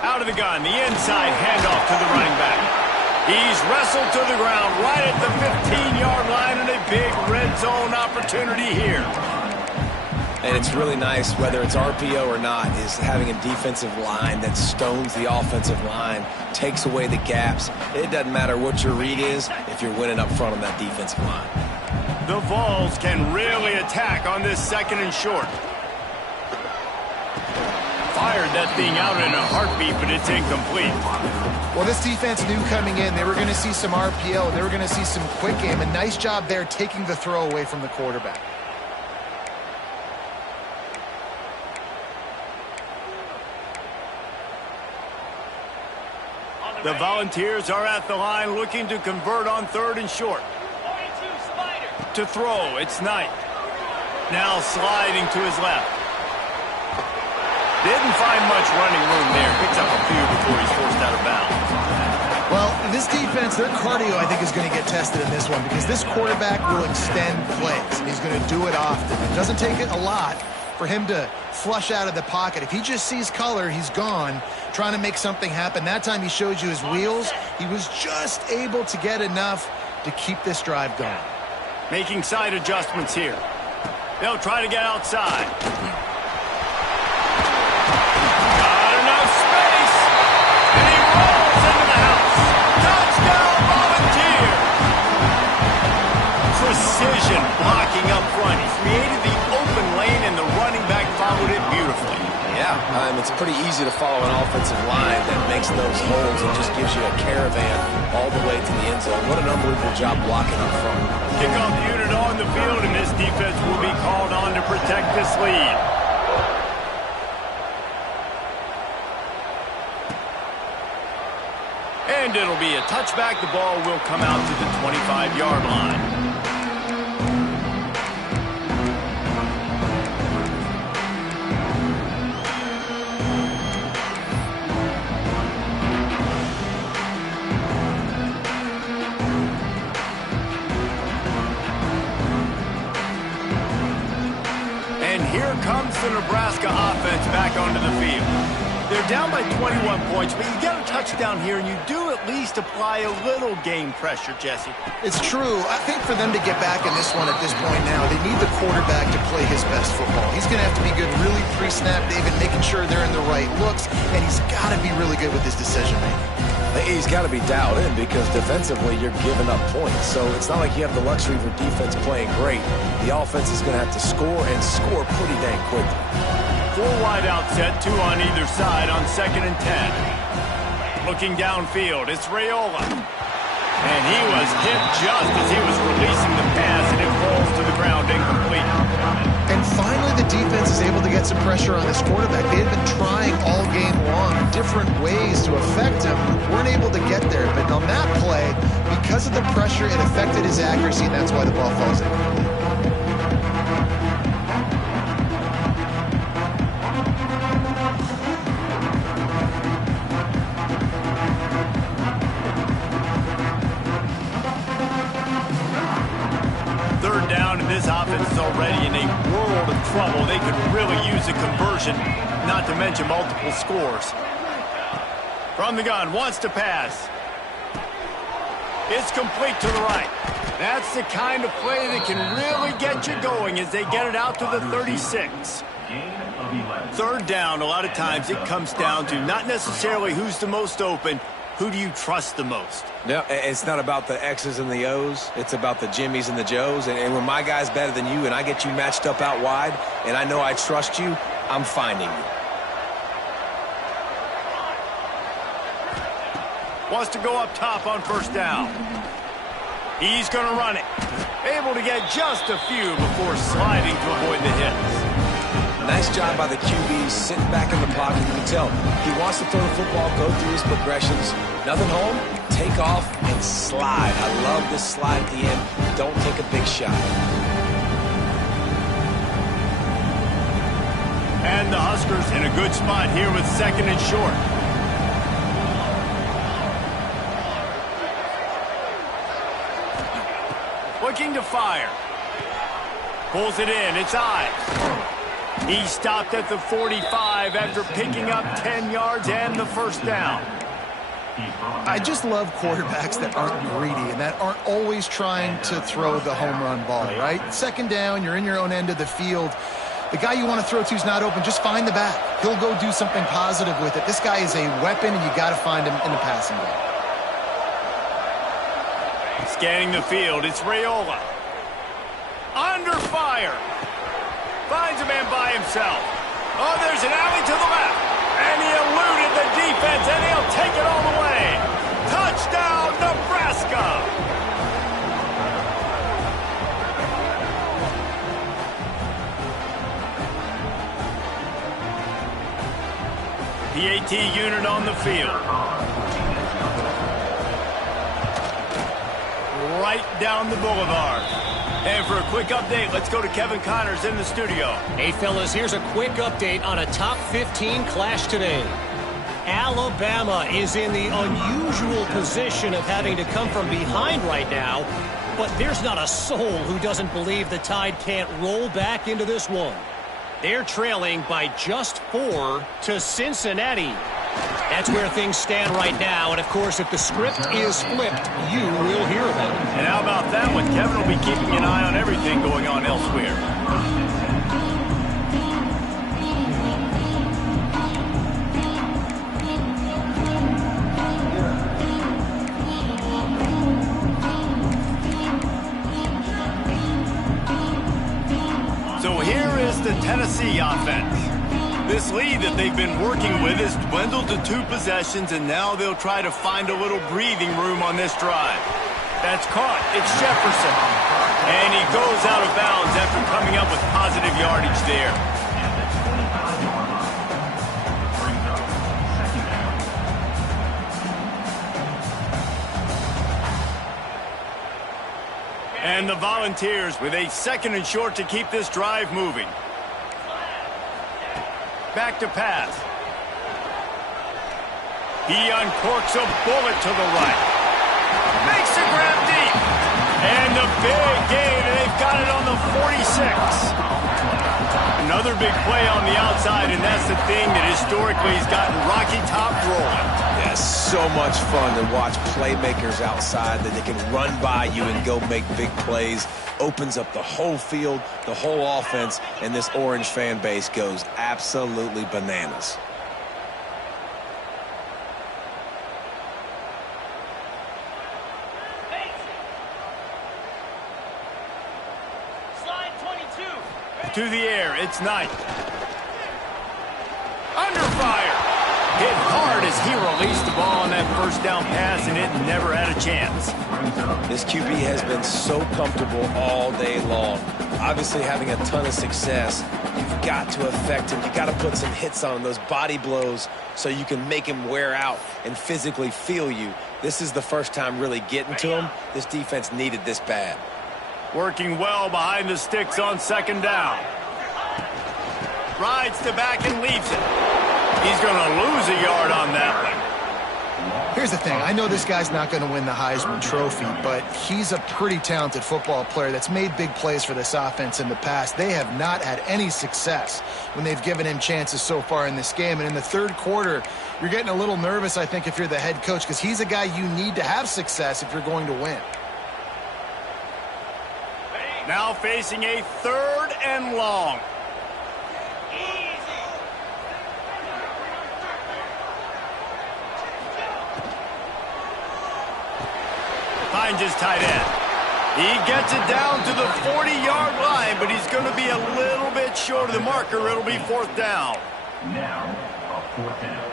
Out of the gun, the inside handoff to the running back. He's wrestled to the ground right at the 15-yard line, and a big red zone opportunity here. And it's really nice, whether it's RPO or not, is having a defensive line that stones the offensive line, takes away the gaps. It doesn't matter what your read is if you're winning up front on that defensive line. The Vols can really attack on this second and short. Fired that thing out in a heartbeat, but it's incomplete. Well, this defense knew coming in they were going to see some RPO. They were going to see some quick game. A nice job there taking the throw away from the quarterback. The Volunteers are at the line looking to convert on third and short. To throw, it's Knight. Now sliding to his left. Didn't find much running room there. Picks up a few before he's forced out of bounds. Well, this defense, their cardio, I think, is going to get tested in this one because this quarterback will extend plays, and he's going to do it often. It doesn't take it a lot for him to flush out of the pocket. If he just sees color, he's gone, trying to make something happen. That time he showed you his wheels. He was just able to get enough to keep this drive going. Making side adjustments here. They'll try to get outside. Not enough space. And he rolls into the house. Touchdown, Volunteers. Precision blocking up front. He created the open lane, and the running back followed it beautifully. Yeah, it's pretty easy to follow an offensive line that makes those holes and just gives you a caravan all the way to the end zone. What an unbelievable job blocking up front. Kickoff unit on the field, and this defense will be called on to protect this lead. And it'll be a touchback. The ball will come out to the 25-yard line. Here comes the Nebraska offense back onto the field. They're down by 21 points, but you get a touchdown here, and you do at least apply a little game pressure, Jesse. It's true. I think for them to get back in this one at this point now, they need the quarterback to play his best football. He's going to have to be good really pre-snap, David, making sure they're in the right looks, and he's got to be really good with his decision-making. He's got to be dialed in because defensively you're giving up points. So it's not like you have the luxury for defense playing great. The offense is going to have to score and score pretty dang quickly. 4 wide out set, 2 on either side on 2nd and 10. Looking downfield, it's Raiola. And he was hit just as he was releasing the pass, and it falls to the ground incomplete. And finally, the defense is able to get some pressure on this quarterback. They had been trying all game long different ways to affect him. Weren't able to get there. But on that play, because of the pressure, it affected his accuracy, and that's why the ball falls incomplete. This offense is already in a world of trouble. They could really use a conversion, not to mention multiple scores. From the gun, wants to pass. It's complete to the right. That's the kind of play that can really get you going as they get it out to the 36. 3rd down, a lot of times it comes down to not necessarily who's the most open, who do you trust the most? No, it's not about the X's and the O's. It's about the Jimmies and the Joes. And when my guy's better than you and I get you matched up out wide and I know I trust you, I'm finding you. Wants to go up top on 1st down. He's going to run it. Able to get just a few before sliding to avoid the hits. Nice job by the QB, sitting back in the pocket. You can tell he wants to throw the football, go through his progressions. Nothing home, take off and slide. I love this slide at the end. Don't take a big shot. And the Huskers in a good spot here with 2nd and short. Looking to fire. Pulls it in. It's Ives. He stopped at the 45 after picking up 10 yards and the first down. I just love quarterbacks that aren't greedy and that aren't always trying to throw the home run ball, right? 2nd down, you're in your own end of the field. The guy you want to throw to is not open. Just find the back. He'll go do something positive with it. This guy is a weapon, and you got to find him in the passing game. Scanning the field, it's Raiola. Under fire. Finds a man by himself. Oh, there's an alley to the left. And he eluded the defense, and he'll take it all the way. Touchdown, Nebraska. The AT unit on the field. Right down the boulevard. And for a quick update, let's go to Kevin Connors in the studio. Hey, fellas, here's a quick update on a top 15 clash today. Alabama is in the unusual position of having to come from behind right now, but there's not a soul who doesn't believe the Tide can't roll back into this one. They're trailing by just 4 to Cincinnati. That's where things stand right now, and of course, if the script is flipped, you will hear about it. And how about that one? Kevin will be keeping an eye on everything going on elsewhere. So here is the Tennessee offense. This lead that they've been working with has dwindled to 2 possessions, and now they'll try to find a little breathing room on this drive. That's caught. It's Jefferson. And he goes out of bounds after coming up with positive yardage there. And the Volunteers with a 2nd and short to keep this drive moving. Back to pass. He uncorks a bullet to the right. Makes a grab deep. And the big gain, and they've got it on the 46. Another big play on the outside, and that's the thing that historically has gotten Rocky Top rolling. Yeah, so much fun to watch playmakers outside that they can run by you and go make big plays. Opens up the whole field, the whole offense, and this Orange fan base goes absolutely bananas. Slide 22. To the air, it's Knight. Under fire. Hit hard as he released the ball on that first down pass, and it never had a chance. This QB has been so comfortable all day long. Obviously having a ton of success. You've got to affect him. You've got to put some hits on him, those body blows, so you can make him wear out and physically feel you. This is the first time really getting to him. This defense needed this bad. Working well behind the sticks on 2nd down. Rides to back and leaves it. He's going to lose a yard on that one. Here's the thing. I know this guy's not going to win the Heisman Trophy, but he's a pretty talented football player that's made big plays for this offense in the past. They have not had any success when they've given him chances so far in this game. And in the 3rd quarter, you're getting a little nervous, I think, if you're the head coach, because he's a guy you need to have success if you're going to win. Now facing a 3rd and long. Finds his tight end. He gets it down to the 40-yard line, but he's going to be a little bit short of the marker. It'll be 4th down. Now, a 4th down.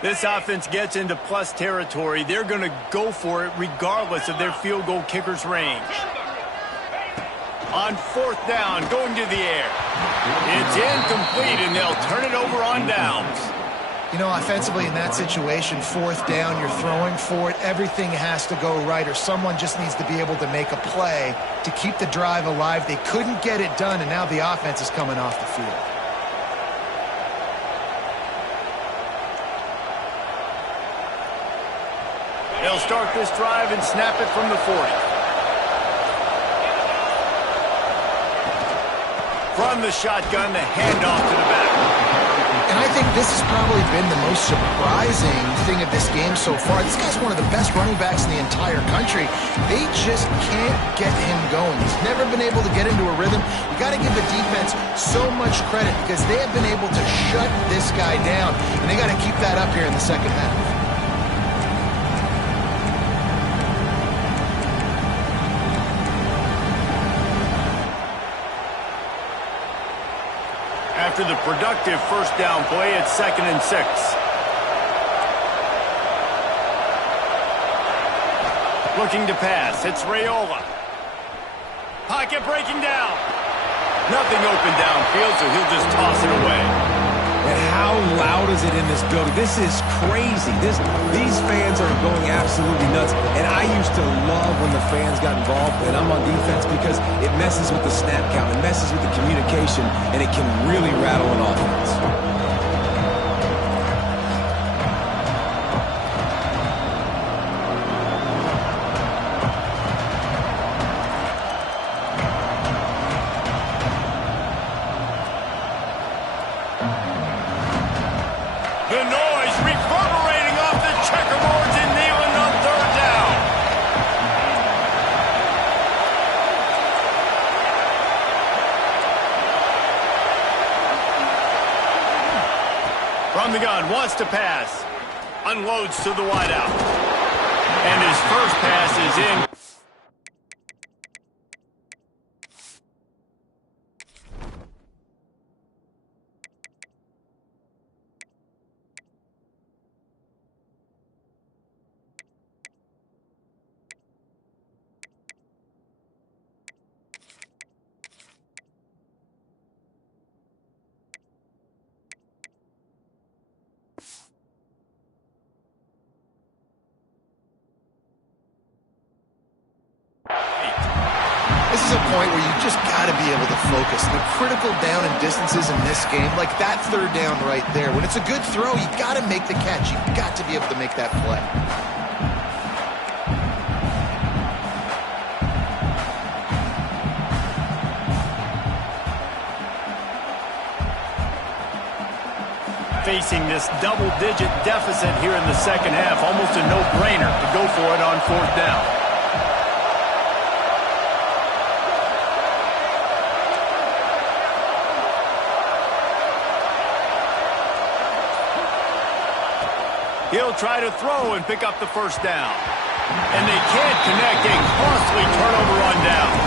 This offense gets into plus territory. They're going to go for it regardless of their field goal kicker's range. On fourth down, going to the air. It's incomplete, and they'll turn it over on downs. You know, offensively in that situation, fourth down, you're throwing for it. Everything has to go right, or someone just needs to be able to make a play to keep the drive alive. They couldn't get it done, and now the offense is coming off the field. They'll start this drive and snap it from the 40. From the shotgun, the handoff to the back. And I think this has probably been the most surprising thing of this game so far. This guy's one of the best running backs in the entire country. They just can't get him going. He's never been able to get into a rhythm. You got to give the defense so much credit because they have been able to shut this guy down, and they got to keep that up here in the second half. After the productive first down play, it's 2nd and 6. Looking to pass, it's Raiola. Pocket breaking down. Nothing open downfield, so he'll just toss it away. And how loud is it in this building? This is crazy. These fans are going absolutely nuts. And I used to love when the fans got involved, and I'm on defense, because it messes with the snap count, it messes with the communication, and it can really rattle an offense. The noise reverberating off the checkerboards in Neyland on third down. From the gun, wants to pass. Unloads to the wideout. And his first pass is in. This is a point where you just got to be able to focus. The critical down and distances in this game, like that third down right there. When it's a good throw, you got to make the catch. You've got to be able to make that play. Facing this double-digit deficit here in the second half, almost a no-brainer to go for it on fourth down. He'll try to throw and pick up the first down. And they can't connect. A costly turnover on downs.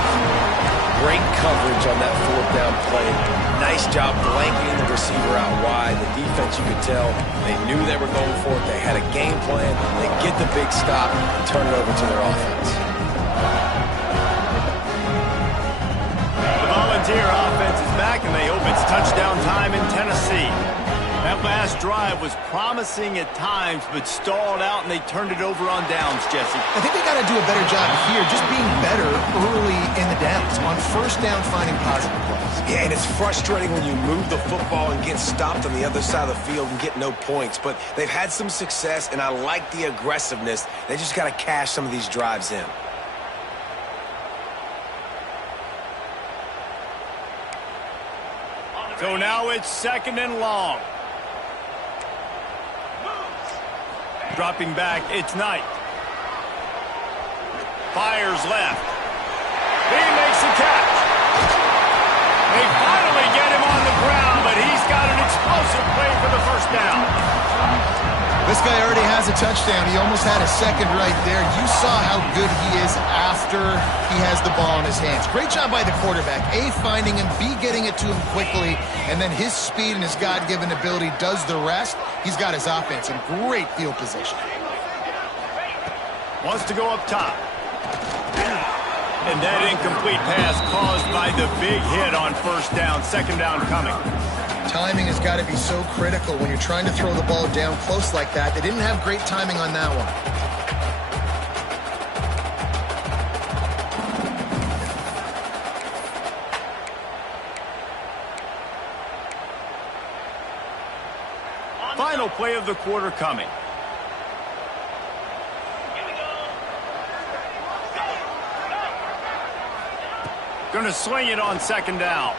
Great coverage on that fourth down play. Nice job blanketing the receiver out wide. The defense, you could tell, they knew they were going for it. They had a game plan. They get the big stop and turn it over to their offense. The Volunteer offense is back, and they hope it's touchdown time in Tennessee. That last drive was promising at times, but stalled out, and they turned it over on downs, Jesse. I think they got to do a better job here, just being better early in the downs. On first down, finding positive plays. Yeah, and it's frustrating when you move the football and get stopped on the other side of the field and get no points. But they've had some success, and I like the aggressiveness. They just got to cash some of these drives in. So now it's 2nd and long. Dropping back, it's Knight. Fires left. He makes the catch. They finally get him on the ground, but he's got an explosive play for the first down. This guy already has a touchdown. He almost had a second right there. You saw how good he is after he has the ball in his hands. Great job by the quarterback. A, finding him, B, getting it to him quickly, and then his speed and his God-given ability does the rest. He's got his offense in great field position. Wants to go up top. And that incomplete pass caused by the big hit on first down. Second down coming. Timing has got to be so critical when you're trying to throw the ball down close like that. They didn't have great timing on that one. Final play of the quarter coming. Going to swing it on second down.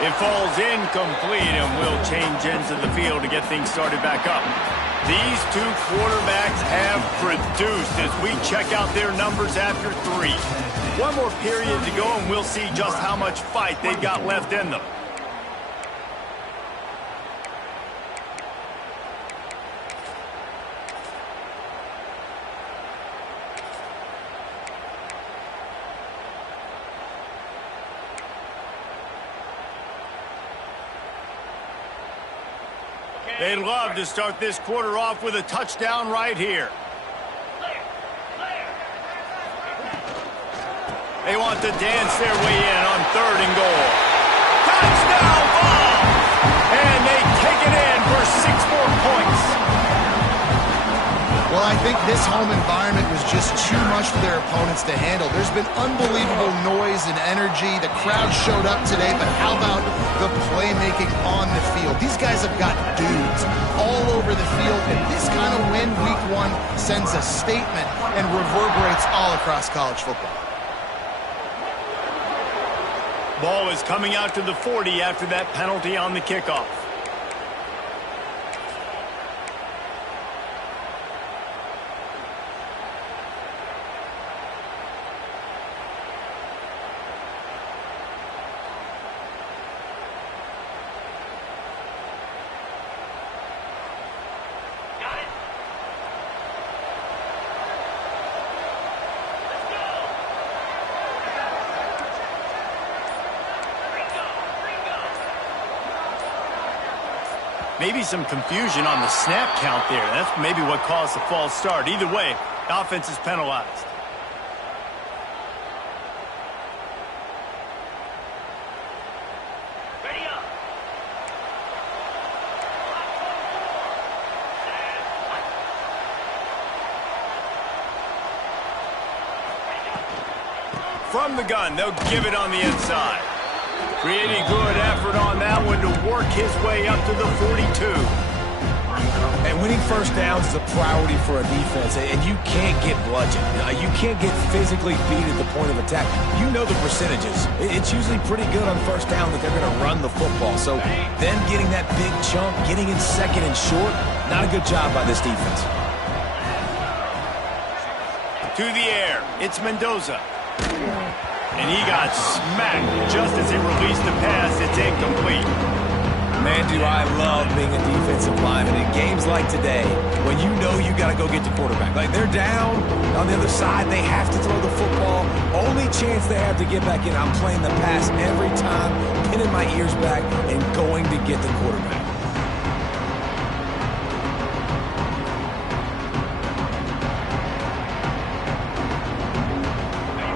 It falls incomplete and will change ends of the field to get things started back up. These two quarterbacks have produced as we check out their numbers after 3. One more period to go and we'll see just how much fight they've got left in them. They'd love to start this quarter off with a touchdown right here. They want to dance their way in on 3rd and goal. Touchdown ball! And they take it in for 6 more points. Well, I think this home environment was just too much for their opponents to handle. There's been unbelievable noise and energy. The crowd showed up today, but how about the playmaking on the field? These guys have got dudes all over the field, and this kind of win week 1 sends a statement and reverberates all across college football. Ball is coming out to the 40 after that penalty on the kickoff. Maybe some confusion on the snap count there. That's maybe what caused the false start. Either way, the offense is penalized. Ready up. From the gun, they'll give it on the inside. Pretty good effort on that one to work his way up to the 42. And winning first downs is a priority for a defense, and you can't get bludgeoned. You can't get physically beat at the point of attack. You know the percentages. It's usually pretty good on first down that they're going to run the football. So then getting that big chunk, getting in second and short, not a good job by this defense. To the air, it's Mendoza. And he got smacked just as he released the pass. It's incomplete. Man, do I love being a defensive lineman in games like today when you know you got to go get the quarterback. Like, they're down on the other side. They have to throw the football. Only chance they have to get back in. I'm playing the pass every time, pinning my ears back and going to get the quarterback.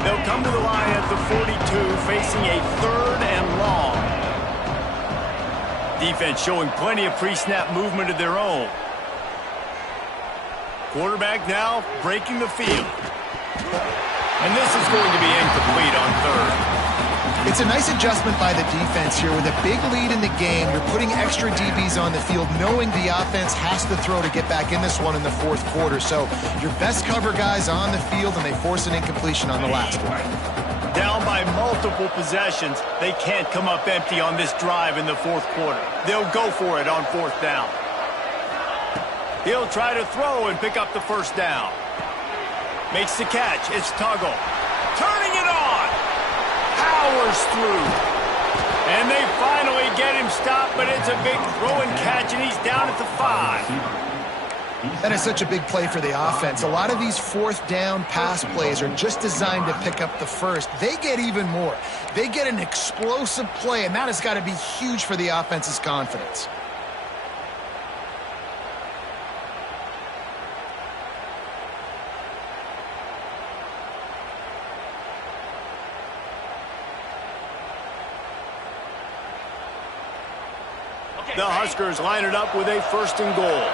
They'll come to the line at the 42, facing a 3rd and long. Defense showing plenty of pre-snap movement of their own. Quarterback now breaking the field. And this is going to be incomplete on 3rd. It's a nice adjustment by the defense here. With a big lead in the game, you're putting extra DBs on the field, knowing the offense has to throw to get back in this one in the 4th quarter. So your best cover guys on the field, and they force an incompletion on the last one. Down by multiple possessions, they can't come up empty on this drive in the 4th quarter. They'll go for it on 4th down. He'll try to throw and pick up the 1st down. Makes the catch. It's Tuggle. Turning it on. Powers through. And they finally get him stopped, but it's a big throw and catch, and he's down at the 5. That is such a big play for the offense. A lot of these fourth down pass plays are just designed to pick up the first. They get even more. They get an explosive play, and that has got to be huge for the offense's confidence. The Huskers line it up with a 1st and goal.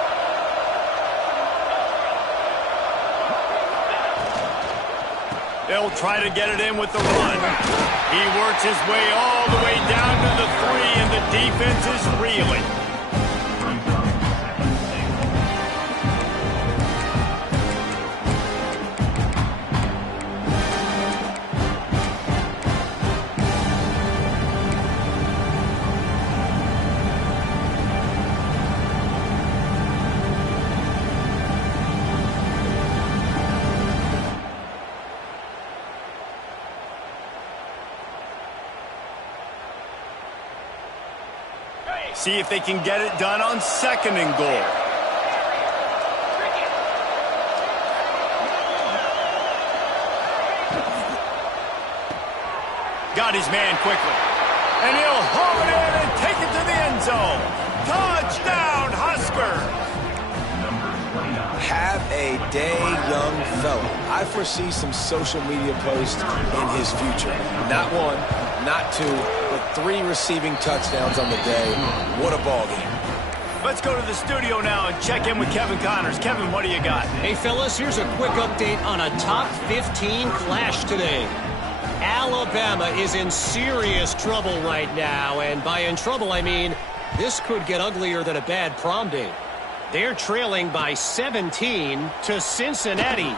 They'll try to get it in with the run. He works his way all the way down to the 3, and the defense is reeling. See if they can get it done on 2nd and goal. Got his man quickly. And he'll haul it in and take it to the end zone. Touchdown, Huskers! Have a day, young fella. I foresee some social media posts in his future. Not 1, not 2, but 3 receiving touchdowns on the day. What a ball game. Let's go to the studio now and check in with Kevin Connors. Kevin, what do you got? Hey, fellas, here's a quick update on a top 15 clash today. Alabama is in serious trouble right now, and by in trouble, I mean this could get uglier than a bad prom date. They're trailing by 17 to Cincinnati.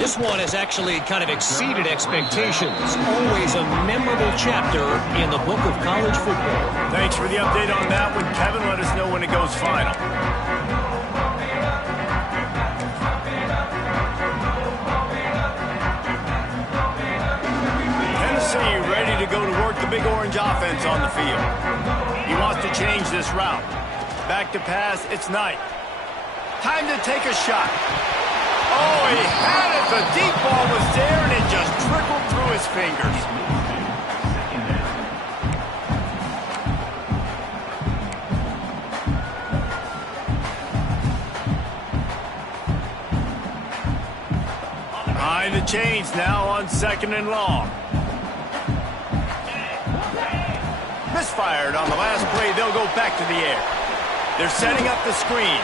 This one has actually kind of exceeded expectations. Always a memorable chapter in the book of college football. Thanks for the update on that one, Kevin. Let us know when it goes final. Tennessee ready to go to work the Big Orange offense on the field. He wants to change this route. Back to pass, it's Knight. Time to take a shot. Oh, he had it. The deep ball was there, and it just trickled through his fingers. Behind the chains now on 2nd and long. Misfired on the last play. They'll go back to the air. They're setting up the screen.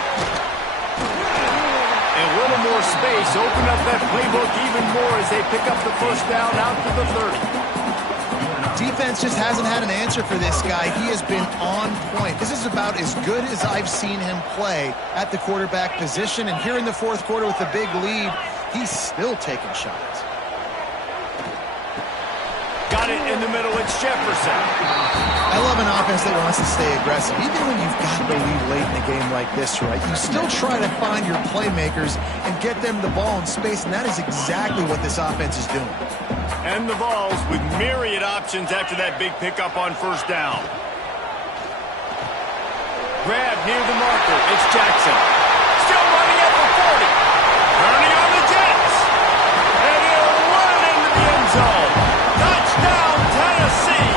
And a little more space. Open up that playbook even more as they pick up the 1st down out to the 30. Defense just hasn't had an answer for this guy. He has been on point. This is about as good as I've seen him play at the quarterback position. And here in the 4th quarter with the big lead, he's still taking shots. Got it in the middle. It's Jefferson. I love an offense that wants to stay aggressive. Even when you've got the lead late in a game like this, right, you still try to find your playmakers and get them the ball in space, and that is exactly what this offense is doing. And the Vols with myriad options after that big pickup on 1st down. Grab near the marker. It's Jackson. Still running at the 40. Turning on the Jets. And he'll run it into the end zone. Touchdown, Tennessee.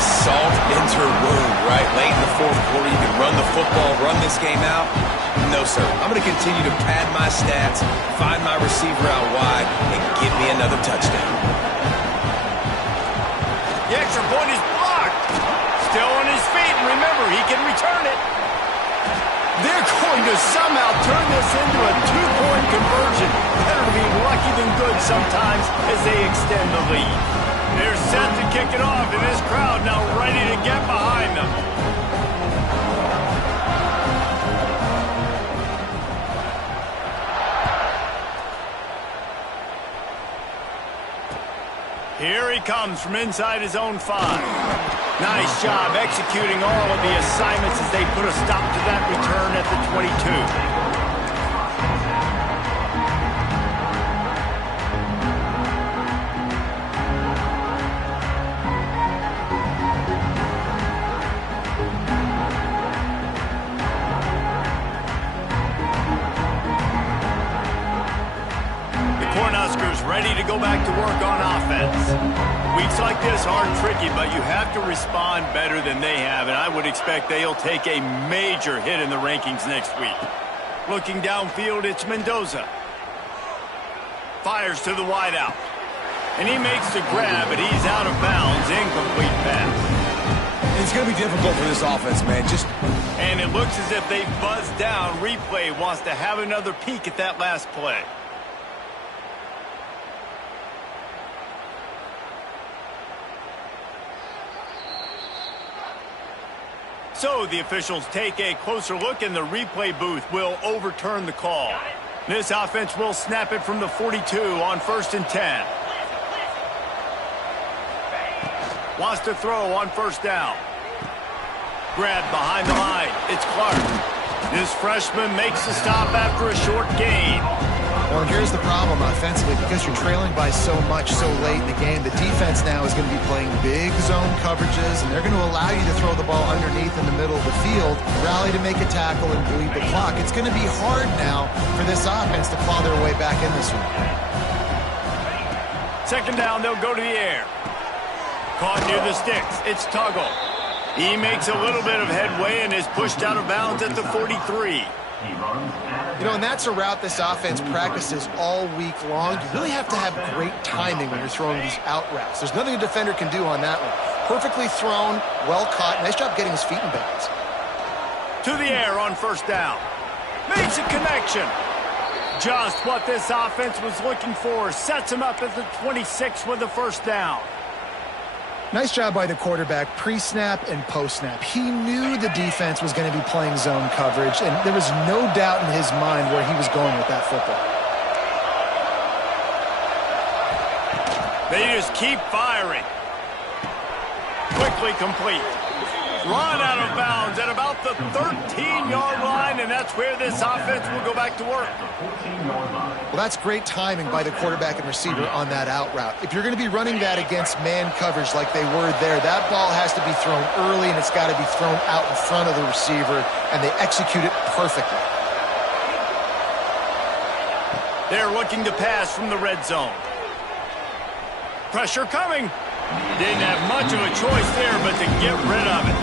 Salt into wound, right? Late in the 4th quarter, you can run the football, run this game out. No, sir. I'm going to continue to pad my stats, find my receiver out wide, and give me another touchdown. The extra point is blocked. Still on his feet, and remember, he can return it. They're going to somehow turn this into a 2-point conversion. Better to be lucky than good sometimes as they extend the lead. They're set to kick it off, and this crowd now ready to get behind them. Here he comes from inside his own 5. Nice job executing all of the assignments as they put a stop to that return at the 22. ready to go back to work on offense. Weeks like this are tricky, but you have to respond better than they have, and I would expect they'll take a major hit in the rankings next week. Looking downfield, it's Mendoza. Fires to the wideout. And he makes the grab, but he's out of bounds. Incomplete pass. It's going to be difficult for this offense, man. And it looks as if they buzzed down. Replay wants to have another peek at that last play. So the officials take a closer look, and the replay booth will overturn the call. This offense will snap it from the 42 on 1st and 10. Wants to throw on 1st down. Grabbed behind the line. It's Clark. This freshman makes the stop after a short gain. Well, here's the problem offensively. Because you're trailing by so much so late in the game, the defense now is going to be playing big zone coverages, and they're going to allow you to throw the ball underneath in the middle of the field, rally to make a tackle, and bleed the clock. It's going to be hard now for this offense to claw their way back in this one. 2nd down, they'll go to the air. Caught near the sticks. It's Tuggle. He makes a little bit of headway and is pushed out of bounds at the 43. You know, and that's a route this offense practices all week long. You really have to have great timing when you're throwing these out routes. There's nothing a defender can do on that one. Perfectly thrown, well caught. Nice job getting his feet in bounds. To the air on 1st down. Makes a connection. Just what this offense was looking for. Sets him up at the 26 with the 1st down. Nice job by the quarterback, pre-snap and post-snap. He knew the defense was going to be playing zone coverage, and there was no doubt in his mind where he was going with that football. They just keep firing. Quickly complete. Run out of bounds at about the 13-yard line, and that's where this offense will go back to work. Well, that's great timing by the quarterback and receiver on that out route. If you're going to be running that against man coverage like they were there, that ball has to be thrown early, and it's got to be thrown out in front of the receiver, and they execute it perfectly. They're looking to pass from the red zone. Pressure coming. Didn't have much of a choice there, but to get rid of it.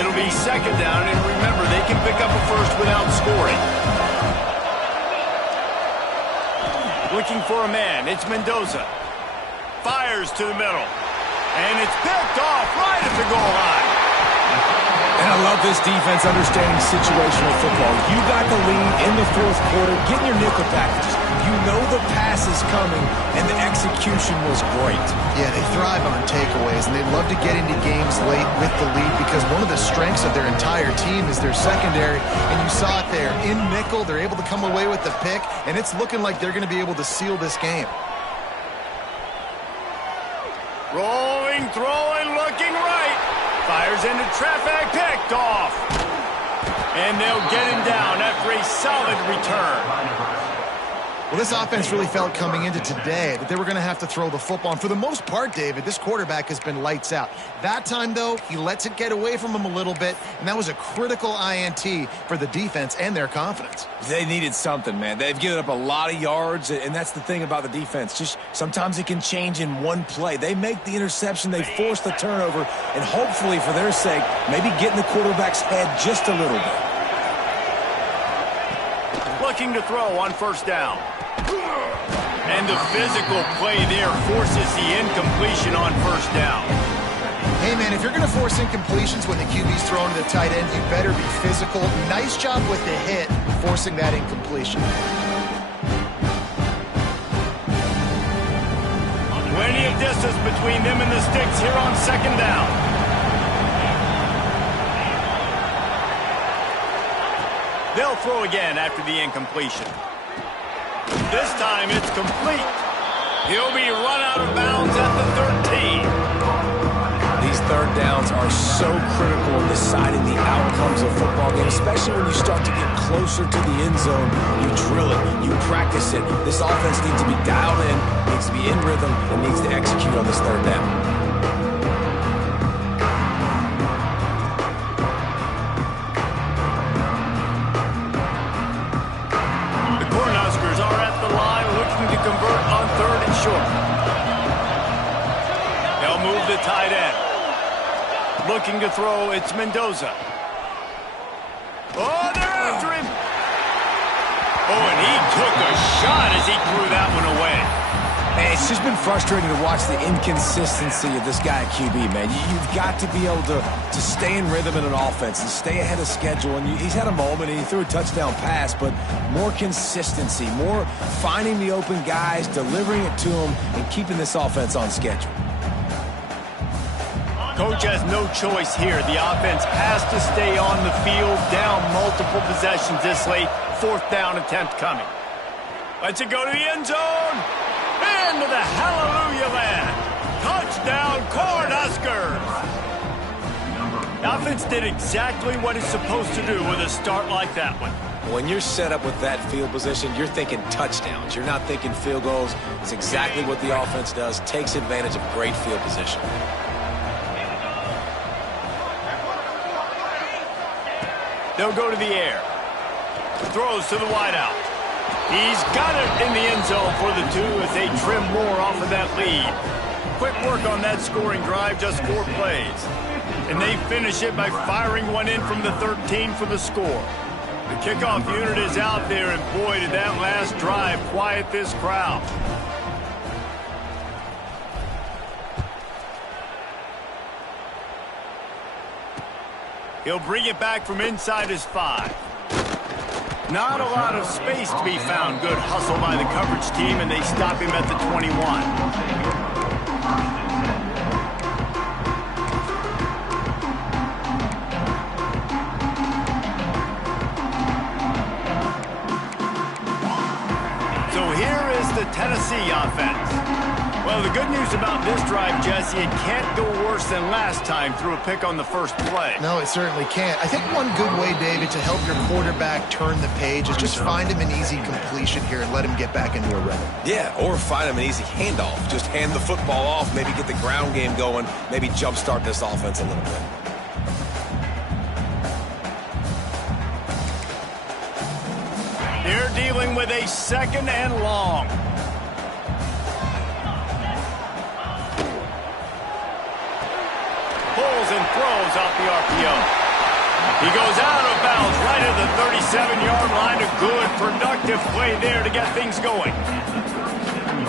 It'll be 2nd down, and remember, they can pick up a first without scoring. Looking for a man, it's Mendoza. Fires to the middle. And it's picked off right at the goal line. And I love this defense understanding situational football. You got the lead in the 4th quarter, getting your nickel packages. You know the pass is coming, and the execution was great. Yeah, they thrive on takeaways, and they love to get into games late with the lead because one of the strengths of their entire team is their secondary, and you saw it there. In nickel, they're able to come away with the pick, and it's looking like they're going to be able to seal this game. Rolling, throwing, looking right. Fires into traffic, picked off. And they'll get him down after a solid return. Well, this offense really felt coming into today that they were going to have to throw the football. And for the most part, David, this quarterback has been lights out. That time, though, he lets it get away from him a little bit, and that was a critical INT for the defense and their confidence. They needed something, man. They've given up a lot of yards, and that's the thing about the defense. Just sometimes it can change in one play. They make the interception, they force the turnover, and hopefully, for their sake, maybe get in the quarterback's head just a little bit. Looking to throw on 1st down. And the physical play there forces the incompletion on 1st down. Hey, man, if you're going to force incompletions when the QB's throwing to the tight end, you better be physical. Nice job with the hit, forcing that incompletion. Plenty of distance between them and the sticks here on 2nd down. They'll throw again after the incompletion. This time it's complete. He'll be run out of bounds at the 13. third downs are so critical in deciding the outcomes of football games, especially when you start to get closer to the end zone. You drill it, you practice it. This offense needs to be dialed in, needs to be in rhythm, and needs to execute on this third down. The Cornhuskers are at the line looking to convert on 3rd and short. They'll move the tight end. Looking to throw, it's Mendoza. Oh, they're after him. Oh, and he took a shot as he threw that one away. Man, it's just been frustrating to watch the inconsistency of this guy at QB, man. You've got to be able to stay in rhythm in an offense and stay ahead of schedule. And he's had a moment, and he threw a touchdown pass, but more consistency, more finding the open guys, delivering it to them, and keeping this offense on schedule. Coach has no choice here. The offense has to stay on the field, down multiple possessions this late. 4th down attempt coming. Let's it go to the end zone. Into the hallelujah land. Touchdown, Cornhuskers. The offense did exactly what it's supposed to do with a start like that one. When you're set up with that field position, you're thinking touchdowns. You're not thinking field goals. It's exactly what the offense does. Takes advantage of great field position. They'll go to the air. Throws to the wideout. He's got it in the end zone for the 2 as they trim more off of that lead. Quick work on that scoring drive, just 4 plays. And they finish it by firing one in from the 13 for the score. The kickoff unit is out there, and boy, did that last drive quiet this crowd. He'll bring it back from inside his 5. Not a lot of space to be found. Good hustle by the coverage team, and they stop him at the 21. So here is the Tennessee offense. Well, the good news about this drive, Jesse, it can't go worse than last time through a pick on the first play. No, it certainly can't. I think one good way, David, to help your quarterback turn the page is just find him an easy completion here and let him get back into a rhythm. Yeah, or find him an easy handoff. Just hand the football off, maybe get the ground game going, maybe jumpstart this offense a little bit. They're dealing with a 2nd and long. Pulls and throws off the RPO. He goes out of bounds right at the 37-yard line. A good, productive play there to get things going.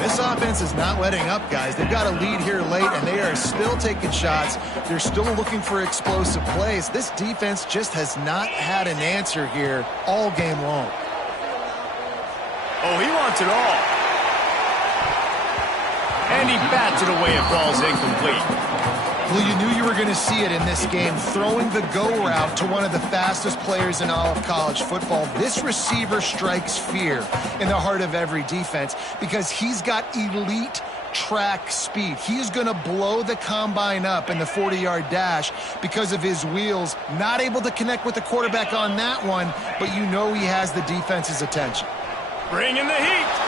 This offense is not letting up, guys. They've got a lead here late, and they are still taking shots. They're still looking for explosive plays. This defense just has not had an answer here all game long. Oh, he wants it all. And he bats it away. It falls incomplete. Well, you knew you were going to see it in this game, throwing the go route to one of the fastest players in all of college football. This receiver strikes fear in the heart of every defense because he's got elite track speed. He is going to blow the combine up in the 40-yard dash because of his wheels. Not able to connect with the quarterback on that one, but you know he has the defense's attention. Bringing the heat.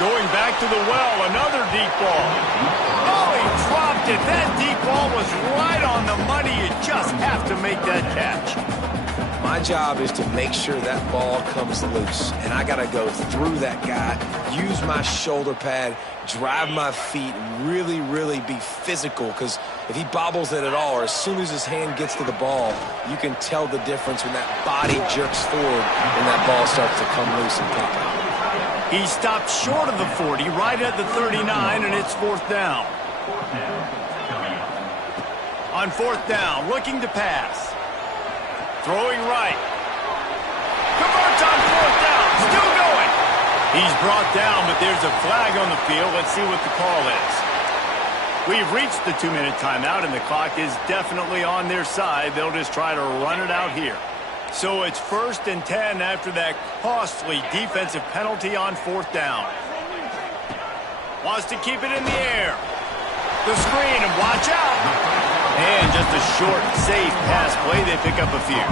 Going back to the well, another deep ball. Oh, he dropped it. That deep ball was right on the money. You just have to make that catch. My job is to make sure that ball comes loose, and I got to go through that guy, use my shoulder pad, drive my feet, really, really be physical, because if he bobbles it at all, or as soon as his hand gets to the ball, you can tell the difference when that body jerks forward and that ball starts to come loose and pop out. He stopped short of the 40, right at the 39, and it's 4th down. On 4th down, looking to pass. Throwing right. Converts on 4th down. Still going. He's brought down, but there's a flag on the field. Let's see what the call is. We've reached the 2-minute timeout, and the clock is definitely on their side. They'll just try to run it out here. So it's 1st and 10 after that costly defensive penalty on 4th down. Wants to keep it in the air. The screen, and watch out. And just a short, safe pass play. They pick up a few.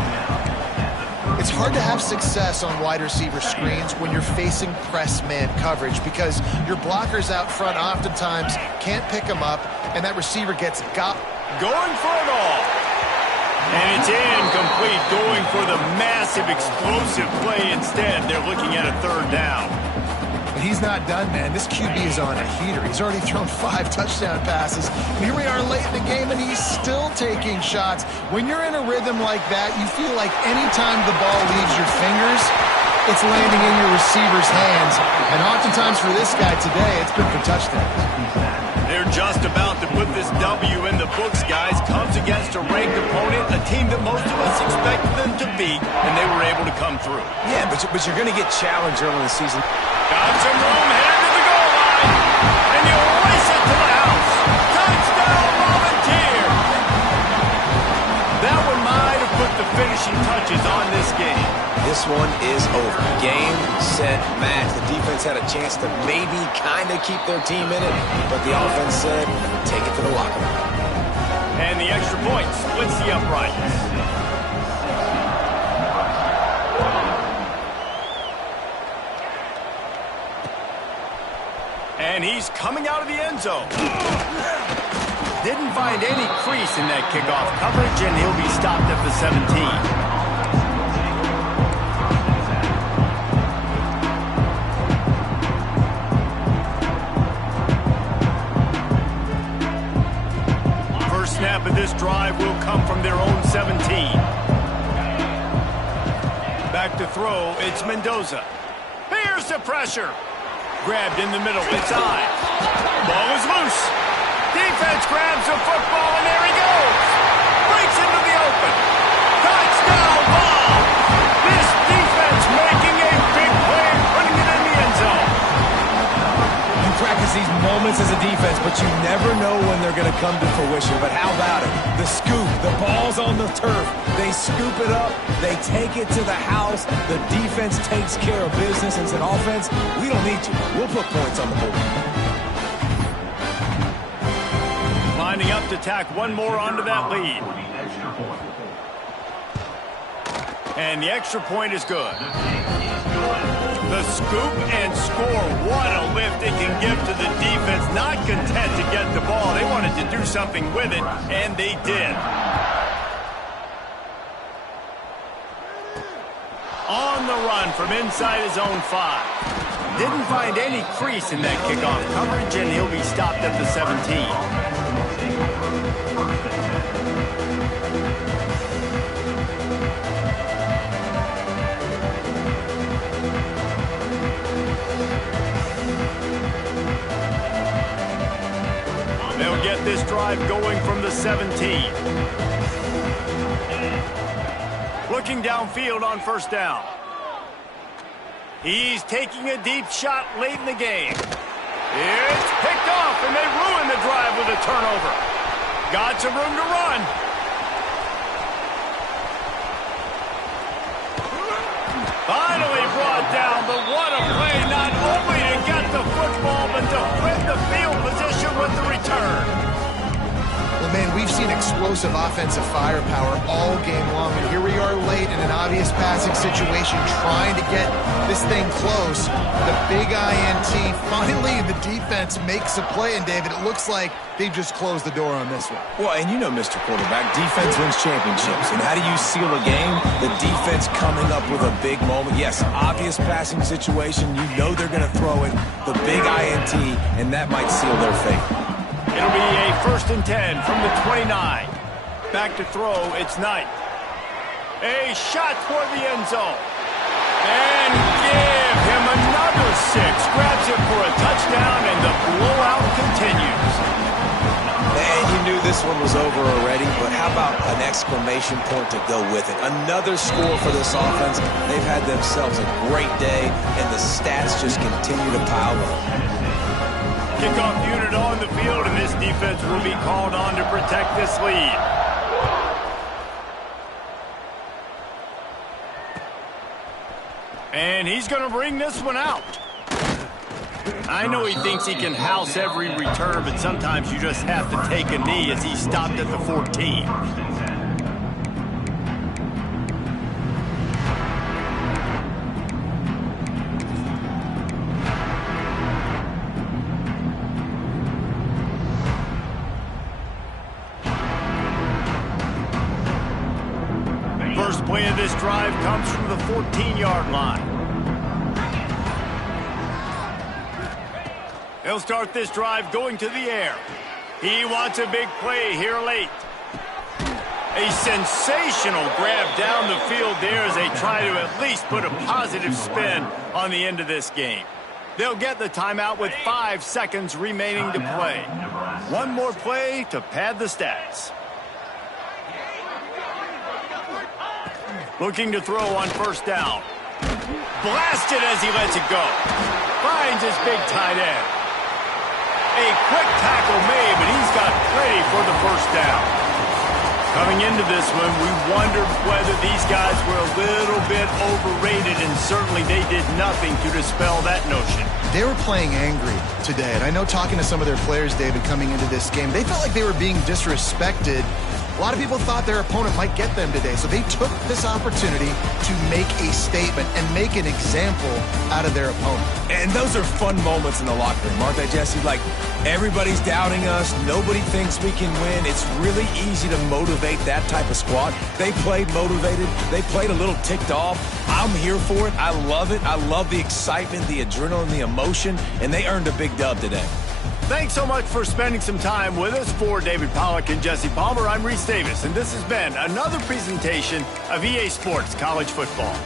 It's hard to have success on wide receiver screens when you're facing press man coverage because your blockers out front oftentimes can't pick them up, and that receiver gets got. Going for it all. And it's incomplete, going for the massive, explosive play instead. They're looking at a third down. But he's not done, man. This QB is on a heater. He's already thrown 5 touchdown passes. And here we are late in the game, and he's still taking shots. When you're in a rhythm like that, you feel like anytime the ball leaves your fingers, it's landing in your receiver's hands. And oftentimes for this guy today, it's been for touchdowns. They're just about to put this W in the books, guys. Comes against a ranked opponent, a team that most of us expected them to beat, and they were able to come through. Yeah, but you're going to get challenged early in the season. Got some room, headed to the goal line, and you'll race it to the house. Touchdown, Volunteer! That one might have put the finishing touches on this game. This one is over. Game, set, match. The defense had a chance to maybe kind of keep their team in it, but the offense said, take it to the locker room. And the extra point splits the uprights. And he's coming out of the end zone. Didn't find any crease in that kickoff coverage, and he'll be stopped at the 17. Snap of this drive will come from their own 17. Back to throw, it's Mendoza. Here's the pressure. Grabbed in the middle, it's Ives. Ball is loose. Defense grabs the football, and there he goes. Breaks into the open. Touchdown ball. This defense making a big play and putting it in the end zone. You practice these moments as a defense, but you never know when they're going to come to fruition. But how about it? The scoop, the ball's on the turf. They scoop it up. They take it to the house. The defense takes care of business and said, offense, we don't need you. We'll put points on the board. Lining up to tack one more onto that lead. And the extra point is good. The scoop and score. What a lift it can give to the defense. Not content to get the ball. They wanted to do something with it, and they did. On the run from inside his own 5. Didn't find any crease in that kickoff coverage, and he'll be stopped at the 17. They'll get this drive going from the 17. Looking downfield on first down. He's taking a deep shot late in the game. It's picked off, and they ruin the drive with a turnover. Got some room to run. Finally brought down, but what a play, not only to get the football, but to flip the field position with the return. Well, man, we've seen explosive offensive firepower all game long, and here we are late in an obvious passing situation trying to get this thing close. The big INT, finally the defense makes a play, and David, it looks like they've just closed the door on this one. Well, and you know, Mr. Quarterback, defense wins championships. And how do you seal a game? The defense coming up with a big moment. Yes, obvious passing situation. You know they're going to throw it. The big INT, and that might seal their fate. It'll be a 1st and 10 from the 29. Back to throw, it's Knight. A shot toward the end zone. And give him another 6. Grabs it for a touchdown, and the blowout continues. And you knew this one was over already, but how about an exclamation point to go with it? Another score for this offense. They've had themselves a great day, and the stats just continue to pile up. Kickoff unit on the field, and this defense will be called on to protect this lead. And he's going to bring this one out. I know he thinks he can house every return, but sometimes you just have to take a knee as he stopped at the 14. First play of this drive comes from the 14-yard line. He'll start this drive going to the air. He wants a big play here late. A sensational grab down the field there as they try to at least put a positive spin on the end of this game. They'll get the timeout with 5 seconds remaining to play. One more play to pad the stats. Looking to throw on first down. Blasted as he lets it go. Finds his big tight end. A quick tackle made, but he's got plenty for the first down. Coming into this one, we wondered whether these guys were a little bit overrated, and certainly they did nothing to dispel that notion. They were playing angry today, and I know talking to some of their players, David, coming into this game, they felt like they were being disrespected. A lot of people thought their opponent might get them today, so they took this opportunity to make a statement and make an example out of their opponent. And those are fun moments in the locker room, aren't they, Jesse? Like, everybody's doubting us. Nobody thinks we can win. It's really easy to motivate that type of squad. They played motivated. They played a little ticked off. I'm here for it. I love it. I love the excitement, the adrenaline, the emotion, and they earned a big dub today. Thanks so much for spending some time with us. For David Pollack and Jesse Palmer, I'm Reese Davis, and this has been another presentation of EA Sports College Football.